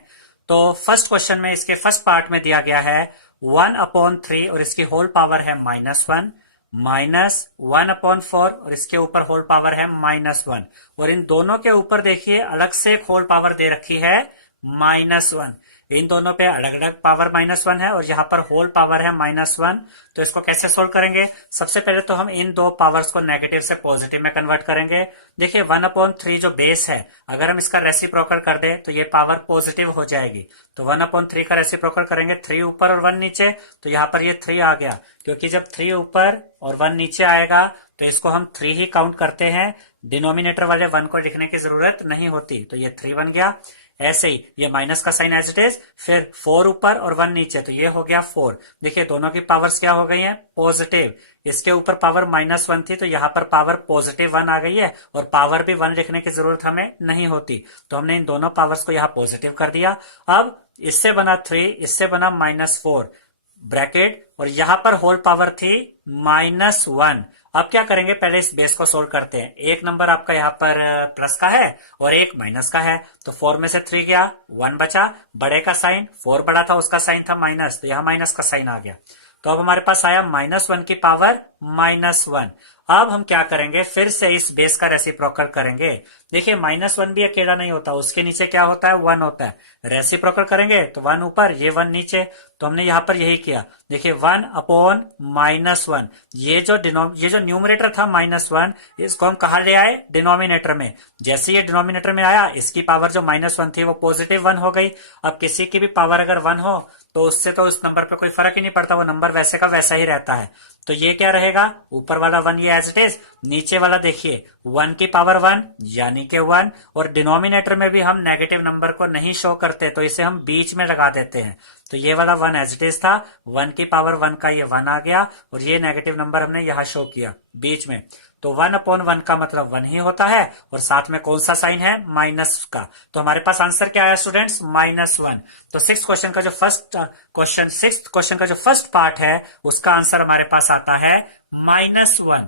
तो फर्स्ट क्वेश्चन में इसके फर्स्ट पार्ट में दिया गया है 1/3 और इसकी होल पावर है -1 -1/4 और इसके ऊपर होल पावर है -1 और इन दोनों के ऊपर देखिए अलग से एक होल पावर दे रखी है -1। इन दोनों पे अलग अलग पावर -1 है और यहाँ पर होल पावर है -1। तो इसको कैसे सोल्व करेंगे? सबसे पहले तो हम इन दो पावर्स को नेगेटिव से पॉजिटिव में कन्वर्ट करेंगे। देखिए 1/3 जो बेस है, अगर हम इसका रेसिप्रोकल कर दें तो ये पावर पॉजिटिव हो जाएगी। तो 1/3 का रेसिप्रोकल करेंगे, 3 ऊपर और 1 नीचे, तो यहाँ पर ये 3 आ गया। क्योंकि जब 3 ऊपर और 1 नीचे आएगा तो इसको हम 3 ही काउंट करते हैं, डिनोमिनेटर वाले 1 को लिखने की जरूरत नहीं होती। तो ये 3 बन गया। ऐसे ही ये माइनस का साइन एज इट इज, फिर 4 ऊपर और 1 नीचे, तो ये हो गया 4। देखिए दोनों की पावर्स क्या हो गई हैं? पॉजिटिव। इसके ऊपर पावर -1 थी तो यहाँ पर पावर पॉजिटिव 1 आ गई है और पावर भी 1 लिखने की जरूरत हमें नहीं होती। तो हमने इन दोनों पावर्स को यहाँ पॉजिटिव कर दिया। अब इससे बना 3, इससे बना -4 ब्रैकेट और यहां पर होल पावर थी -1। अब क्या करेंगे? पहले इस बेस को सोल्व करते हैं। एक नंबर आपका यहाँ पर प्लस का है और एक माइनस का है, तो 4 में से 3 गया, 1 बचा। बड़े का साइन, 4 बड़ा था उसका साइन था माइनस, तो यहाँ माइनस का साइन आ गया। तो अब हमारे पास आया -1 की पावर -1। अब हम क्या करेंगे? फिर से इस बेस का रेसिप्रोकल करेंगे। देखिए -1 भी अकेला नहीं होता, उसके नीचे क्या होता है? 1 होता है। रेसिप्रोकल करेंगे तो 1 ऊपर, ये 1 नीचे, तो हमने यहां पर यही किया। देखिए 1/-1, ये जो न्यूमरेटर था -1, इसको हम कहा ले आए? डिनोमिनेटर में। जैसे ये डिनोमिनेटर में आया, इसकी पावर जो -1 थी वो पॉजिटिव 1 हो गई। अब किसी की भी पावर अगर 1 हो तो उससे तो उस नंबर पे कोई फर्क ही नहीं पड़ता, वो नंबर वैसे का वैसा ही रहता है। तो ये क्या रहेगा? ऊपर वाला 1 ये एज इट इज, नीचे वाला देखिए 1 की पावर 1 यानी कि 1, और डिनोमिनेटर में भी हम नेगेटिव नंबर को नहीं शो करते तो इसे हम बीच में लगा देते हैं। तो ये वाला 1 एज इट इज था, 1 की पावर 1 का ये 1 आ गया और ये नेगेटिव नंबर हमने यहां शो किया बीच में। तो 1/1 का मतलब 1 ही होता है और साथ में कौन सा साइन है? माइनस का। तो हमारे पास आंसर क्या आया स्टूडेंट्स? -1। तो सिक्स्थ क्वेश्चन का जो फर्स्ट पार्ट है उसका आंसर हमारे पास आता है -1।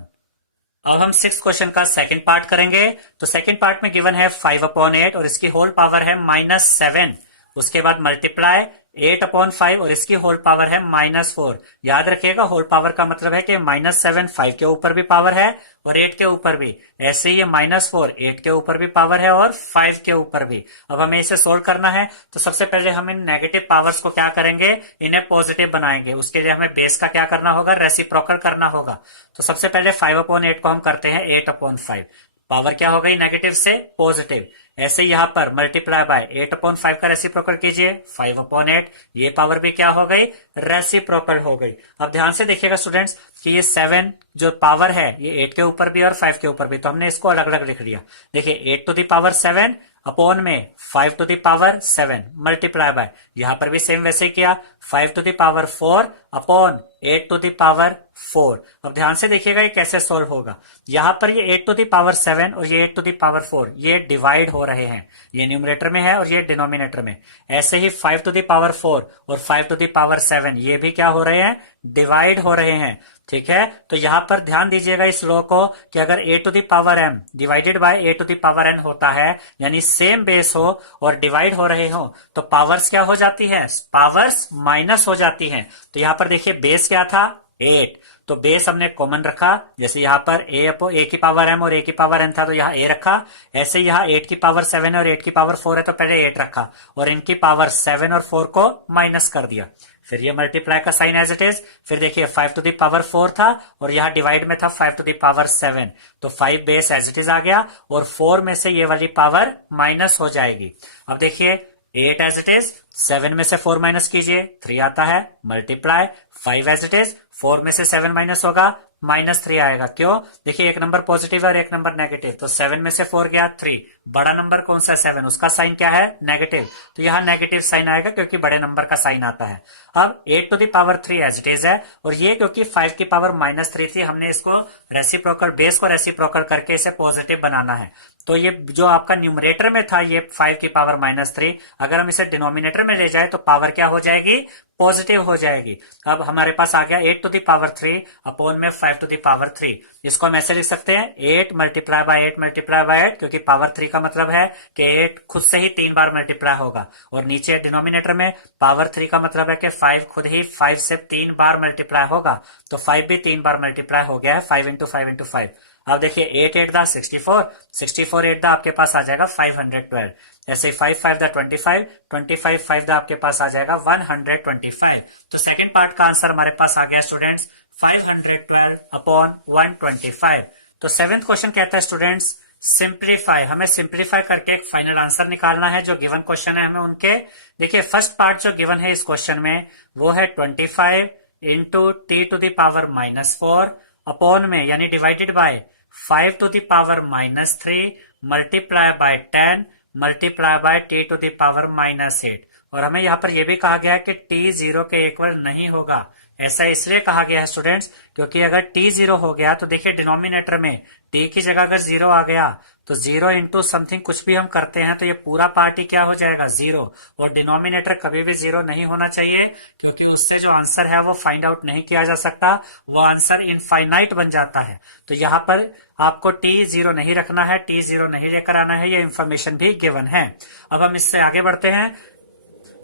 अब हम सिक्स्थ क्वेश्चन का सेकंड पार्ट करेंगे। तो सेकंड पार्ट में गिवन है 5/8 और इसकी होल पावर है -7। उसके बाद मल्टीप्लाई 8/5 और इसकी होल पावर है -4। याद रखिएगा होल पावर का मतलब है कि -7 5 के ऊपर भी पावर है और 8 के ऊपर भी। ऐसे ही ये -4 8 के ऊपर भी पावर है और 5 के ऊपर भी। अब हमें इसे सोल्व करना है तो सबसे पहले हम इन नेगेटिव पावर्स को क्या करेंगे? इन्हें पॉजिटिव बनाएंगे। उसके लिए हमें बेस का क्या करना होगा? रेसिप्रोकल करना होगा। तो सबसे पहले 5/8 को हम करते हैं 8/5। पावर क्या हो गई? नेगेटिव से पॉजिटिव। ऐसे यहां पर मल्टीप्लाई बाय 8/5 का रेसिप्रोकल कीजिए, 5/8, ये पावर भी क्या हो गई? रेसिप्रोकल हो गई। अब ध्यान से देखिएगा स्टूडेंट्स कि ये 7 जो पावर है ये 8 के ऊपर भी और 5 के ऊपर भी, तो हमने इसको अलग अलग लिख दिया। देखिए 8 टू द पावर 7 अपॉन में 5 to the power 7 multiply by, यहां पर भी सेम वैसे किया, 5 to the power 4 upon 8 to the power 4। अब ध्यान से देखिएगा ये कैसे सोल्व होगा। यहां पर ये 8 टू द पावर 7 और ये 8 टू द पावर 4 ये डिवाइड हो रहे हैं, ये न्यूमरेटर में है और ये डिनोमिनेटर में। ऐसे ही 5 टू द पावर 4 और 5 टू द पावर 7 ये भी क्या हो रहे हैं? डिवाइड हो रहे हैं। ठीक है, तो यहां पर ध्यान दीजिएगा इस लॉ को कि अगर a to the power m divided by a to the power n होता है, यानी सेम बेस हो और डिवाइड हो रहे हो, तो पावर्स क्या हो जाती है? पावर्स माइनस हो जाती हैं। तो यहां पर देखिए बेस क्या था? 8, तो बेस हमने कॉमन रखा। जैसे यहाँ पर a की पावर m और a की पावर n था तो यहाँ a रखा। ऐसे यहाँ 8 की पावर 7 और 8 की पावर 4 है तो पहले 8 रखा और इनकी पावर 7 और 4 को माइनस कर दिया। फिर ये मल्टीप्लाई का साइन एज इट इज। फिर देखिए 5 टू द पावर 4 था और यहाँ डिवाइड में था 5 टू द पावर 7, तो 5 बेस एज इट इज आ गया और 4 में से ये वाली पावर माइनस हो जाएगी। अब देखिए 8 एज इट इज, 7 में से 4 माइनस कीजिए, 3 आता है, मल्टीप्लाई 5 एज इट इज, 4 में से 7 माइनस होगा, -3 आएगा। क्यों? देखिए एक नंबर पॉजिटिव और एक नंबर नेगेटिव, तो 7 में से 4 गया 3, बड़ा नंबर कौन सा? 7, उसका साइन क्या है? नेगेटिव, तो यहाँ नेगेटिव साइन आएगा क्योंकि बड़े नंबर का साइन आता है। अब 8 to the power 3 as it is है और ये क्योंकि 5 की पावर -3 थी, हमने इसको रेसिप्रोकल, बेस को रेसिप्रोकल करके इसे पॉजिटिव बनाना है। तो ये जो आपका न्यूमरेटर में था ये 5 की पावर -3, अगर हम इसे डिनोमिनेटर में ले जाए तो पावर क्या हो जाएगी? पॉजिटिव हो जाएगी। अब हमारे पास आ गया 8 टू द पावर 3 अपॉन में 5 5 टू द पावर 3। इसको हम ऐसे लिख सकते हैं 8 मल्टीप्लाई बाय 8 मल्टीप्लाई बाय 8, क्योंकि पावर 3 का मतलब है कि 8 खुद से ही 3 बार मल्टीप्लाई होगा, और नीचे डिनोमिनेटर में पावर 3 का मतलब है कि 5 खुद ही 5 से 3 बार मल्टीप्लाई होगा, तो 5 भी 3 बार मल्टीप्लाई हो गया है, 5 इंटू 5 इंटू 5। अब देखिए 8 8 दा 64, 64 8 दा आपके पास आ जाएगा 512। ऐसे 5 5 दा 25, 25 5 दा आपके पास आ जाएगा 125। तो सेकंड पार्ट का आंसर हमारे पास आ गया स्टूडेंट्स 512 अपॉन 125। तो सेवेंथ क्वेश्चन कहता है स्टूडेंट्स सिंप्लीफाई, हमें सिंप्लीफाई करके एक फाइनल आंसर निकालना है। जो गिवन क्वेश्चन है हमें उनके, देखिए फर्स्ट पार्ट जो गिवन है इस क्वेश्चन में वो है 25 into t to the power -4 upon में यानी divided by 5 to the power -3 multiply by 10 multiply by t to the power -8। और हमें यहाँ पर यह भी कहा गया है कि t 0 के इक्वल नहीं होगा। ऐसा इसलिए कहा गया है स्टूडेंट्स क्योंकि अगर t 0 हो गया तो देखिए डिनोमिनेटर में t की जगह अगर 0 आ गया तो 0 इंटू समथिंग कुछ भी हम करते हैं तो ये पूरा पार्ट ही क्या हो जाएगा 0, और डिनोमिनेटर कभी भी 0 नहीं होना चाहिए क्योंकि उससे जो आंसर है वो फाइंड आउट नहीं किया जा सकता, वो आंसर इनफाइनाइट बन जाता है। तो यहाँ पर आपको t 0 नहीं रखना है, t 0 नहीं लेकर आना है, ये इन्फॉर्मेशन भी गिवन है। अब हम इससे आगे बढ़ते हैं।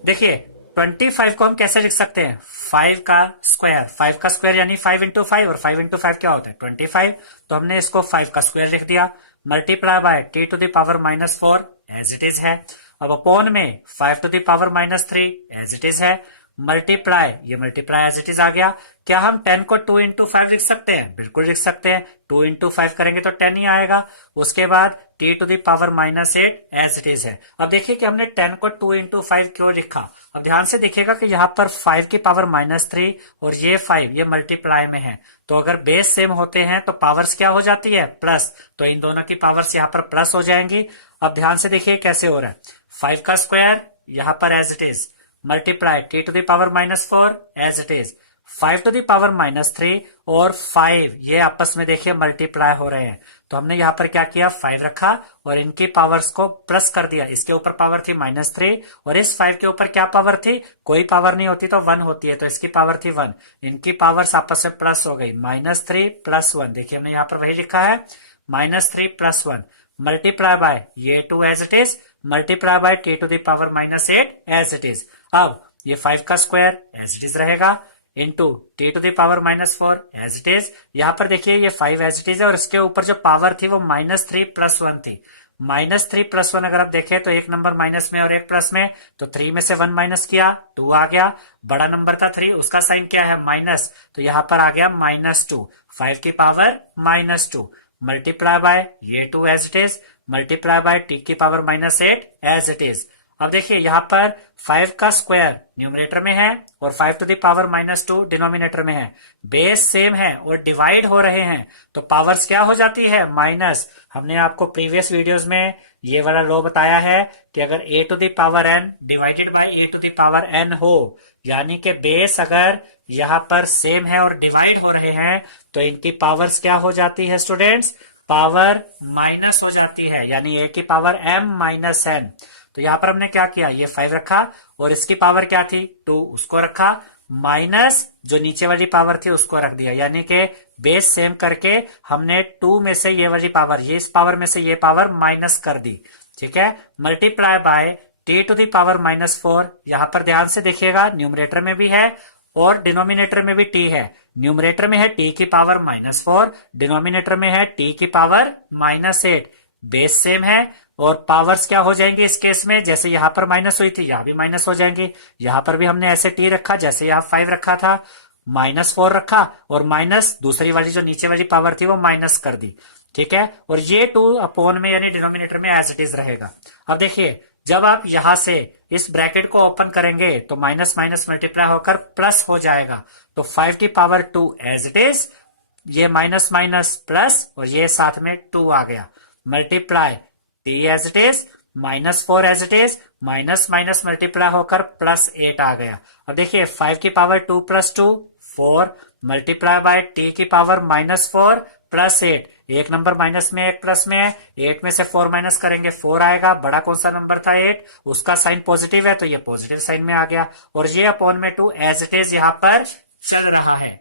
देखिए 25 को हम कैसे लिख सकते हैं 5 का स्क्वायर, 5 का स्क्वायर यानी 5 इंटू 5, और 5 इंटू 5 क्या होता है 25। तो हमने इसको 5 का स्क्वायर लिख दिया, multiply by t to the power -4 as it is है। अब अपॉन में 5 to the power -3 as it is है, मल्टीप्लाई, ये मल्टीप्लाई एज इट इज आ गया। क्या हम 10 को 2 इंटू 5 लिख सकते हैं? बिल्कुल लिख सकते हैं, 2 इंटू 5 करेंगे तो 10 ही आएगा। उसके बाद t to the power -8 as it is है। अब देखिए कि हमने 10 को 2 इंटू 5 क्यों लिखा। अब ध्यान से देखिएगा कि यहाँ पर 5 की पावर -3 और ये 5 ये मल्टीप्लाई में है, तो अगर बेस सेम होते हैं तो पावर्स क्या हो जाती है प्लस, तो इन दोनों की पावर्स यहाँ पर प्लस हो जाएंगी। अब ध्यान से देखिए कैसे हो रहा है, 5 का स्क्वायर यहाँ पर as it is, multiply t to the power -4 as it is, 5 to the power -3 और 5 ये आपस में देखिए मल्टीप्लाई हो रहे हैं, तो हमने यहाँ पर क्या किया 5 रखा और इनकी पावर्स को प्लस कर दिया। इसके ऊपर पावर थी -3 और इस 5 के ऊपर क्या पावर थी, कोई पावर नहीं होती तो 1 होती है, तो इसकी पावर थी 1, इनकी पावर्स आपस में प्लस हो गई, -3 + 1। देखिए हमने यहाँ पर वही लिखा है -3 + 1 मल्टीप्लाई बाय ये 2 as it is, multiply by t to the power -8 as it is. अब ये 5 का स्क्वायर एज इट इज रहेगा into t to the power -4 as it is. यहाँ पर देखिए ये 5 एज इट इज है और इसके ऊपर जो पावर थी वो -3 + 1 थी। -3 + 1 अगर आप देखें तो एक नंबर माइनस में और एक प्लस में, तो 3 में से 1 माइनस किया 2 आ गया। बड़ा नंबर था 3, उसका साइन क्या है माइनस, तो यहाँ पर आ गया -2, 5 की पावर -2 मल्टीप्लाई बाय ये 2 as it is, multiply by t की पावर -8 एज इट इज। अब देखिए यहाँ पर 5 का स्क्वायर न्यूमरेटर में है और 5 टू द पावर -2 डिनोमिनेटर में है, बेस सेम है और डिवाइड हो रहे हैं तो पावर्स क्या हो जाती है माइनस। हमने आपको प्रीवियस वीडियोस में ये वाला लॉ बताया है कि अगर a to the power n divided by a to the power n हो, यानी कि बेस अगर यहाँ पर सेम है और डिवाइड हो रहे हैं तो इनकी पावर्स क्या हो जाती है स्टूडेंट्स, पावर माइनस हो जाती है, यानी a की पावर m-n। तो यहाँ पर हमने क्या किया, ये 5 रखा और इसकी पावर क्या थी 2, उसको रखा, माइनस जो नीचे वाली पावर थी उसको रख दिया, यानी कि बेस सेम करके हमने 2 में से ये वाली पावर, ये इस पावर में से ये पावर माइनस कर दी, ठीक है। Multiply by t to the power -4, यहाँ पर ध्यान से देखिएगा न्यूमरेटर में भी है और डिनोमिनेटर में भी t है। न्यूमरेटर में है t की पावर -4, डिनोमिनेटर में है t की पावर -8, बेस सेम है और पावर्स क्या हो जाएंगे इस केस में, जैसे यहाँ पर माइनस हुई थी यहाँ भी माइनस हो जाएंगी। यहाँ पर भी हमने ऐसे t रखा जैसे यहाँ 5 रखा था, -4 रखा और माइनस दूसरी वाली जो नीचे वाली पावर थी वो माइनस कर दी, ठीक है। और ये 2 अपॉन में यानी डिनोमिनेटर में एज इट इज रहेगा। अब देखिए जब आप यहां से इस ब्रैकेट को ओपन करेंगे तो माइनस माइनस मल्टीप्लाई होकर प्लस हो जाएगा, तो 5 की पावर 2 एज इट इज, ये माइनस माइनस प्लस और ये साथ में 2 आ गया, multiply t as it is, -4 as it is, minus minus multiply होकर +8 आ गया। अब देखिए 5 की पावर 2 + 2 4 मल्टीप्लाई बाय t की पावर -4 +8, एक नंबर माइनस में एक प्लस में है, 8 में से 4 माइनस करेंगे 4 आएगा। बड़ा कौन सा नंबर था 8, उसका साइन पॉजिटिव है तो ये पॉजिटिव साइन में आ गया और ये अपॉन में 2 एज इट इज यहाँ पर चल रहा है।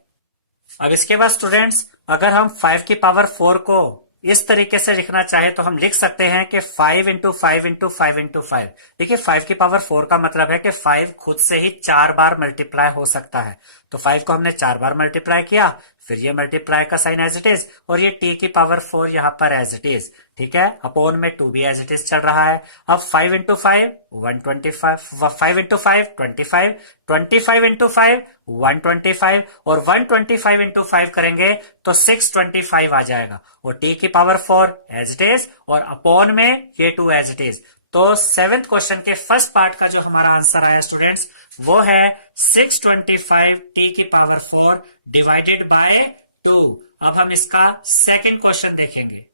अब इसके बाद स्टूडेंट्स अगर हम 5 की पावर 4 को इस तरीके से लिखना चाहे तो हम लिख सकते हैं कि 5 इंटू 5 इंटू 5 इंटू 5। देखिए 5 की पावर 4 का मतलब है कि 5 खुद से ही 4 बार मल्टीप्लाई हो सकता है। तो 5 को हमने 4 बार मल्टीप्लाई किया, फिर ये मल्टीप्लाई का साइन एज इट इज, और ये t की पावर 4 यहां पर एज इट इज। ठीक है, अपॉन में 2 भी एज इट इज चल रहा है। अब 5 इंटू 5 125, 5 इंटू 5 25, 25 इंटू 5 125, और 125 इंटू 5 करेंगे तो 625 आ जाएगा, और t की पावर 4 एज इट इज, और अपॉन में ये 2 एज इट इज। तो 7th क्वेश्चन के फर्स्ट पार्ट का जो हमारा आंसर आया स्टूडेंट्स, वो है 625 t की पावर 4 डिवाइडेड बाय 2। अब हम इसका सेकंड क्वेश्चन देखेंगे।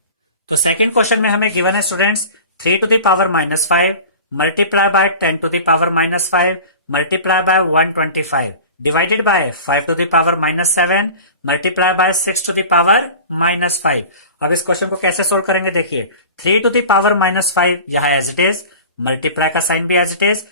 तो सेकंड क्वेश्चन में हमें गिवन है students 3 to the power -5 multiply by 10 to the power -5 multiply by 125 divided by 5 to the power -7 multiply by 6 to the power -5। अब इस क्वेश्चन को कैसे सोल्व करेंगे, देखिए 3 टू द पावर -5 यहां एज इट इज, मल्टीप्लाई का साइन भी एज इट इज।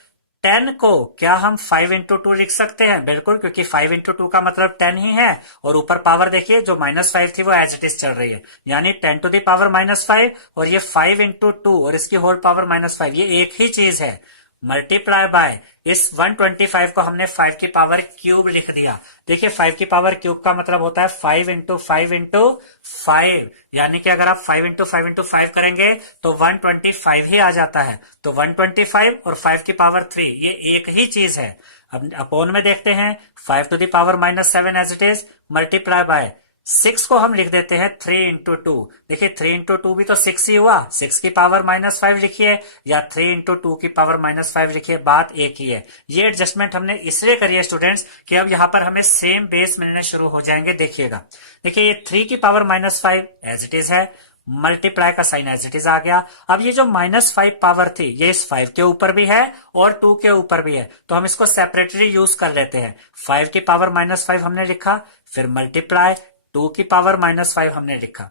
10 को क्या हम 5 इंटू 2 लिख सकते हैं? बिल्कुल, क्योंकि 5 इंटू 2 का मतलब 10 ही है, और ऊपर पावर देखिए जो -5 थी वो एज इट इज चल रही है, यानी 10 टू द पावर -5, और ये 5 इंटू 2 और इसकी होल पावर -5, ये एक ही चीज है। मल्टीप्लाई बाय इस 125 को हमने 5 की पावर क्यूब लिख दिया। देखिए 5 की पावर क्यूब का मतलब होता है 5 इंटू 5 इंटू 5, यानी कि अगर आप 5 इंटू 5 इंटू 5 करेंगे तो 125 ही आ जाता है। तो 125 और 5 की पावर 3 ये एक ही चीज है। अब अपॉन में देखते हैं 5 to the power -7 as it is, multiply by 6 को हम लिख देते हैं 3 इंटू 2। देखिए 3 इंटू 2 भी तो 6 ही हुआ, 6 की पावर -5 लिखिए या 3 इंटू 2 की पावर -5 लिखिए, बात एक ही है। ये एडजस्टमेंट हमने इसलिए करी है स्टूडेंट्स कि अब यहां पर हमें सेम बेस मिलने शुरू हो जाएंगे। देखिएगा, देखिए ये 3 की पावर -5 एज इट इज है, मल्टीप्लाई का साइन एज इट इज आ गया। अब ये जो -5 पावर थी ये इस 5 के ऊपर भी है और 2 के ऊपर भी है, तो हम इसको सेपरेटली यूज कर लेते हैं। 5 की पावर -5 हमने लिखा, फिर मल्टीप्लाई 2 की पावर -5 हमने लिखा,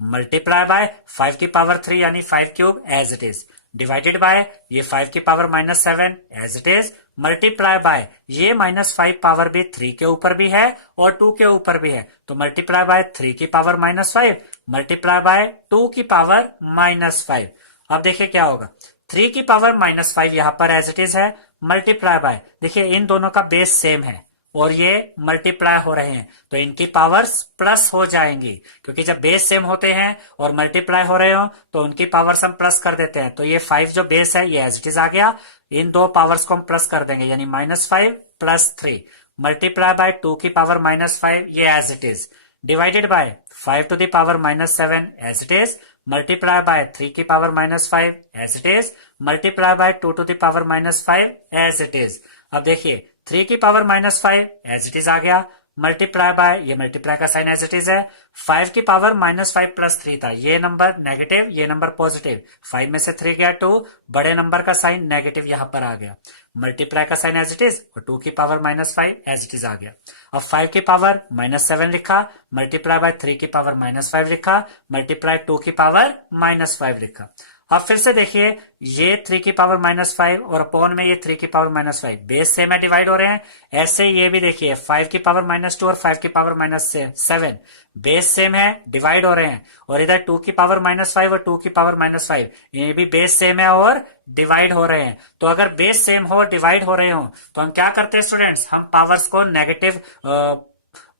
मल्टीप्लाई बाय 5 की पावर 3 यानी 5 cube as it is, divided by ये 5 की power -7 as it is, multiply by ये -5 पावर भी 3 के ऊपर भी है और 2 के ऊपर भी है, तो मल्टीप्लाई बाय 3 की पावर -5 मल्टीप्लाई बाय 2 की पावर -5। अब देखिए क्या होगा, 3 की पावर -5 यहां पर एज इट इज है, मल्टीप्लाई बाय देखिए इन दोनों का बेस सेम है और ये मल्टीप्लाई हो रहे हैं, तो इनकी पावर्स प्लस हो जाएंगी, क्योंकि जब बेस सेम होते हैं और मल्टीप्लाई हो रहे हो तो उनकी पावर्स हम प्लस कर देते हैं। तो ये 5 जो बेस है ये एज इट इज आ गया, इन दो पावर्स को हम प्लस कर देंगे, यानी -5 प्लस 3 मल्टीप्लाई बाय 2 की पावर -5 ये as it is, divided by 5 to the power -7 as it is, multiply by 3 की power -5 as it is, multiply by 2 to the power -5 as it is. अब देखिए 3 की पावर -5 एज इट इज आ गया, मल्टीप्लाई बाय ये मल्टीप्लाई का साइन एज इट इज है, 5 की पावर -5 प्लस 3 था, ये नंबर नेगेटिव ये नंबर पॉजिटिव, 5 में से 3 गया 2, बड़े नंबर का साइन नेगेटिव यहां पर आ गया, मल्टीप्लाई का साइन एज इट इज, और 2 की पावर -5 एज इट इज आ गया। अब 5 की पावर -7 लिखा, मल्टीप्लाई बाय 3 की पावर -5 लिखा, मल्टीप्लाई 2 की पावर -5 लिखा। अब फिर से देखिए ये 3 की पावर -5 और अपॉन में ये 3 की पावर -5 बेस सेम है, डिवाइड हो रहे हैं। ऐसे ये भी देखिए 5 की पावर -2 और 5 की पावर -7 बेस सेम है, डिवाइड हो रहे हैं, और इधर 2 की पावर -5 और 2 की पावर -5 ये भी बेस सेम है और डिवाइड हो रहे हैं। तो अगर बेस सेम हो डिवाइड हो रहे हो तो हम क्या करते हैं स्टूडेंट्स, हम पावर्स को नेगेटिव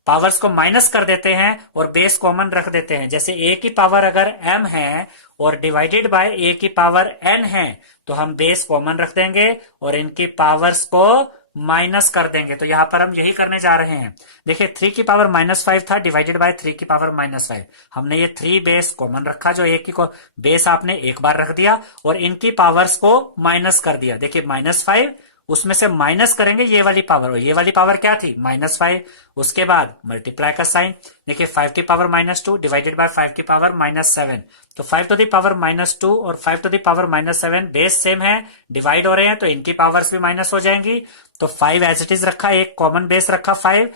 पावर्स को माइनस कर देते हैं और बेस कॉमन रख देते हैं। जैसे a की पावर अगर m है और डिवाइडेड बाय a की पावर n है तो हम बेस कॉमन रख देंगे और इनकी पावर्स को माइनस कर देंगे। तो यहां पर हम यही करने जा रहे हैं। देखिए 3 की पावर -5 था, डिवाइडेड बाय 3 की पावर -5, हमने ये 3 बेस कॉमन रखा, जो एक की बेस आपने एक बार रख दिया और इनकी पावर्स को माइनस कर दिया। देखिए -5 उसमें से माइनस करेंगे ये वाली पावर, और ये वाली पावर क्या थी -5, उसके बाद मल्टीप्लाई का साइन, देखिए 5 की पावर -2 डिवाइडेड बाय 5 की पावर -7, तो 5 टू द पावर -2 और 5 to the power -7 base same है, डिवाइड हो रहे हैं, तो इनकी पावर्स भी माइनस हो जाएंगी। तो 5 एज इट इज रखा, एक कॉमन बेस रखा 5,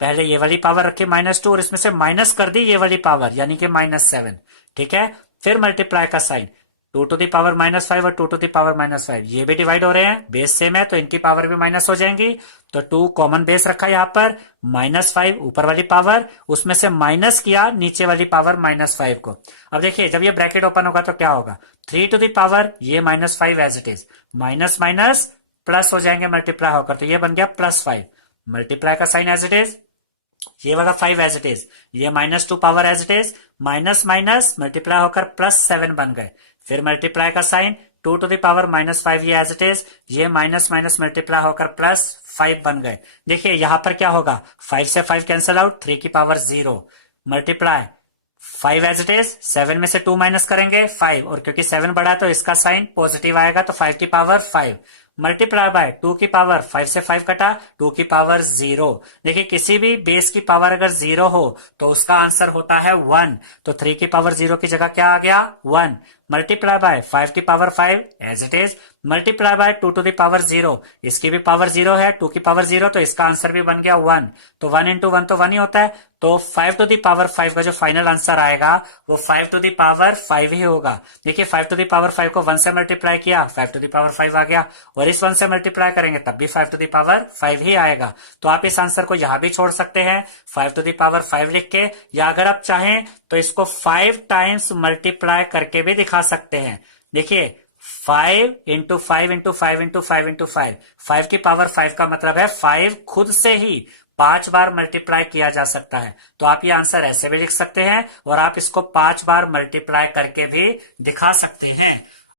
पहले ये वाली पावर रखी -2 और इसमें से माइनस कर दी ये वाली पावर यानी कि -7, ठीक है। फिर मल्टीप्लाई का sign, two to the power -5 और टू टू दी पावर -5 ये भी डिवाइड हो रहे हैं, बेस सेम है तो इनकी पावर भी माइनस हो जाएंगी। तो 2 कॉमन बेस रखा यहां पर, -5 ऊपर वाली पावर, उसमें से माइनस किया नीचे वाली पावर -5 को। अब देखिए जब ये ब्रैकेट ओपन होगा तो क्या होगा, 3 टू दी पावर ये -5 as it is, minus minus plus हो जाएंगे मल्टीप्लाई होकर, तो ये बन गया +5, मल्टीप्लाई का साइन एज इट इज, ये वाला 5 एज इट इज, ये -2 power as it is, minus minus multiply होकर +7 बन गए। फिर मल्टीप्लाई का साइन 2 टू द पावर -5 ये एज इट इज, ये माइनस माइनस मल्टीप्लाई होकर +5 बन गए। देखिए यहां पर क्या होगा, 5 से 5 कैंसिल आउट, 3 की power 0 multiply 5 as it is, 7 में से 2 माइनस करेंगे 5, और क्योंकि 7 बड़ा है तो इसका साइन पॉजिटिव आएगा, तो 5 की पावर 5 मल्टीप्लाई बाय 2 की पावर, 5 से 5 कटा, 2 की पावर 0। देखिए किसी भी बेस की पावर अगर 0 हो तो उसका आंसर होता है 1, तो 3 की पावर 0 की जगह क्या आ गया 1, मल्टीप्लाई बाय 5 की power 5 as it is, multiply by 2 to the power 0, इसकी भी पावर 0 है, 2 की पावर 0, तो इसका आंसर भी बन गया 1, तो 1 इंटू 1 तो 1 ही होता है, तो 5 टू द पावर 5 का जो फाइनल आंसर आएगा वो 5 टू द पावर 5 ही होगा। देखिए 5 टू द पावर 5 को 1 से मल्टीप्लाई किया, 5 टू द पावर 5 आ गया, और इस 1 से मल्टीप्लाई करेंगे तब भी 5 टू द पावर 5 ही आएगा। तो आप इस आंसर को यहां भी छोड़ सकते हैं 5 टू द पावर 5 लिख के, या अगर आप चाहें तो इसको 5 टाइम्स मल्टीप्लाई करके भी दिखा सकते हैं। देखिए 5 इंटू 5 इंटू 5 इंटू 5 इंटू 5, 5 की पावर 5 का मतलब है 5 खुद से ही 5 बार मल्टीप्लाई किया जा सकता है। तो आप ये आंसर ऐसे भी लिख सकते हैं और आप इसको 5 बार मल्टीप्लाई करके भी दिखा सकते हैं।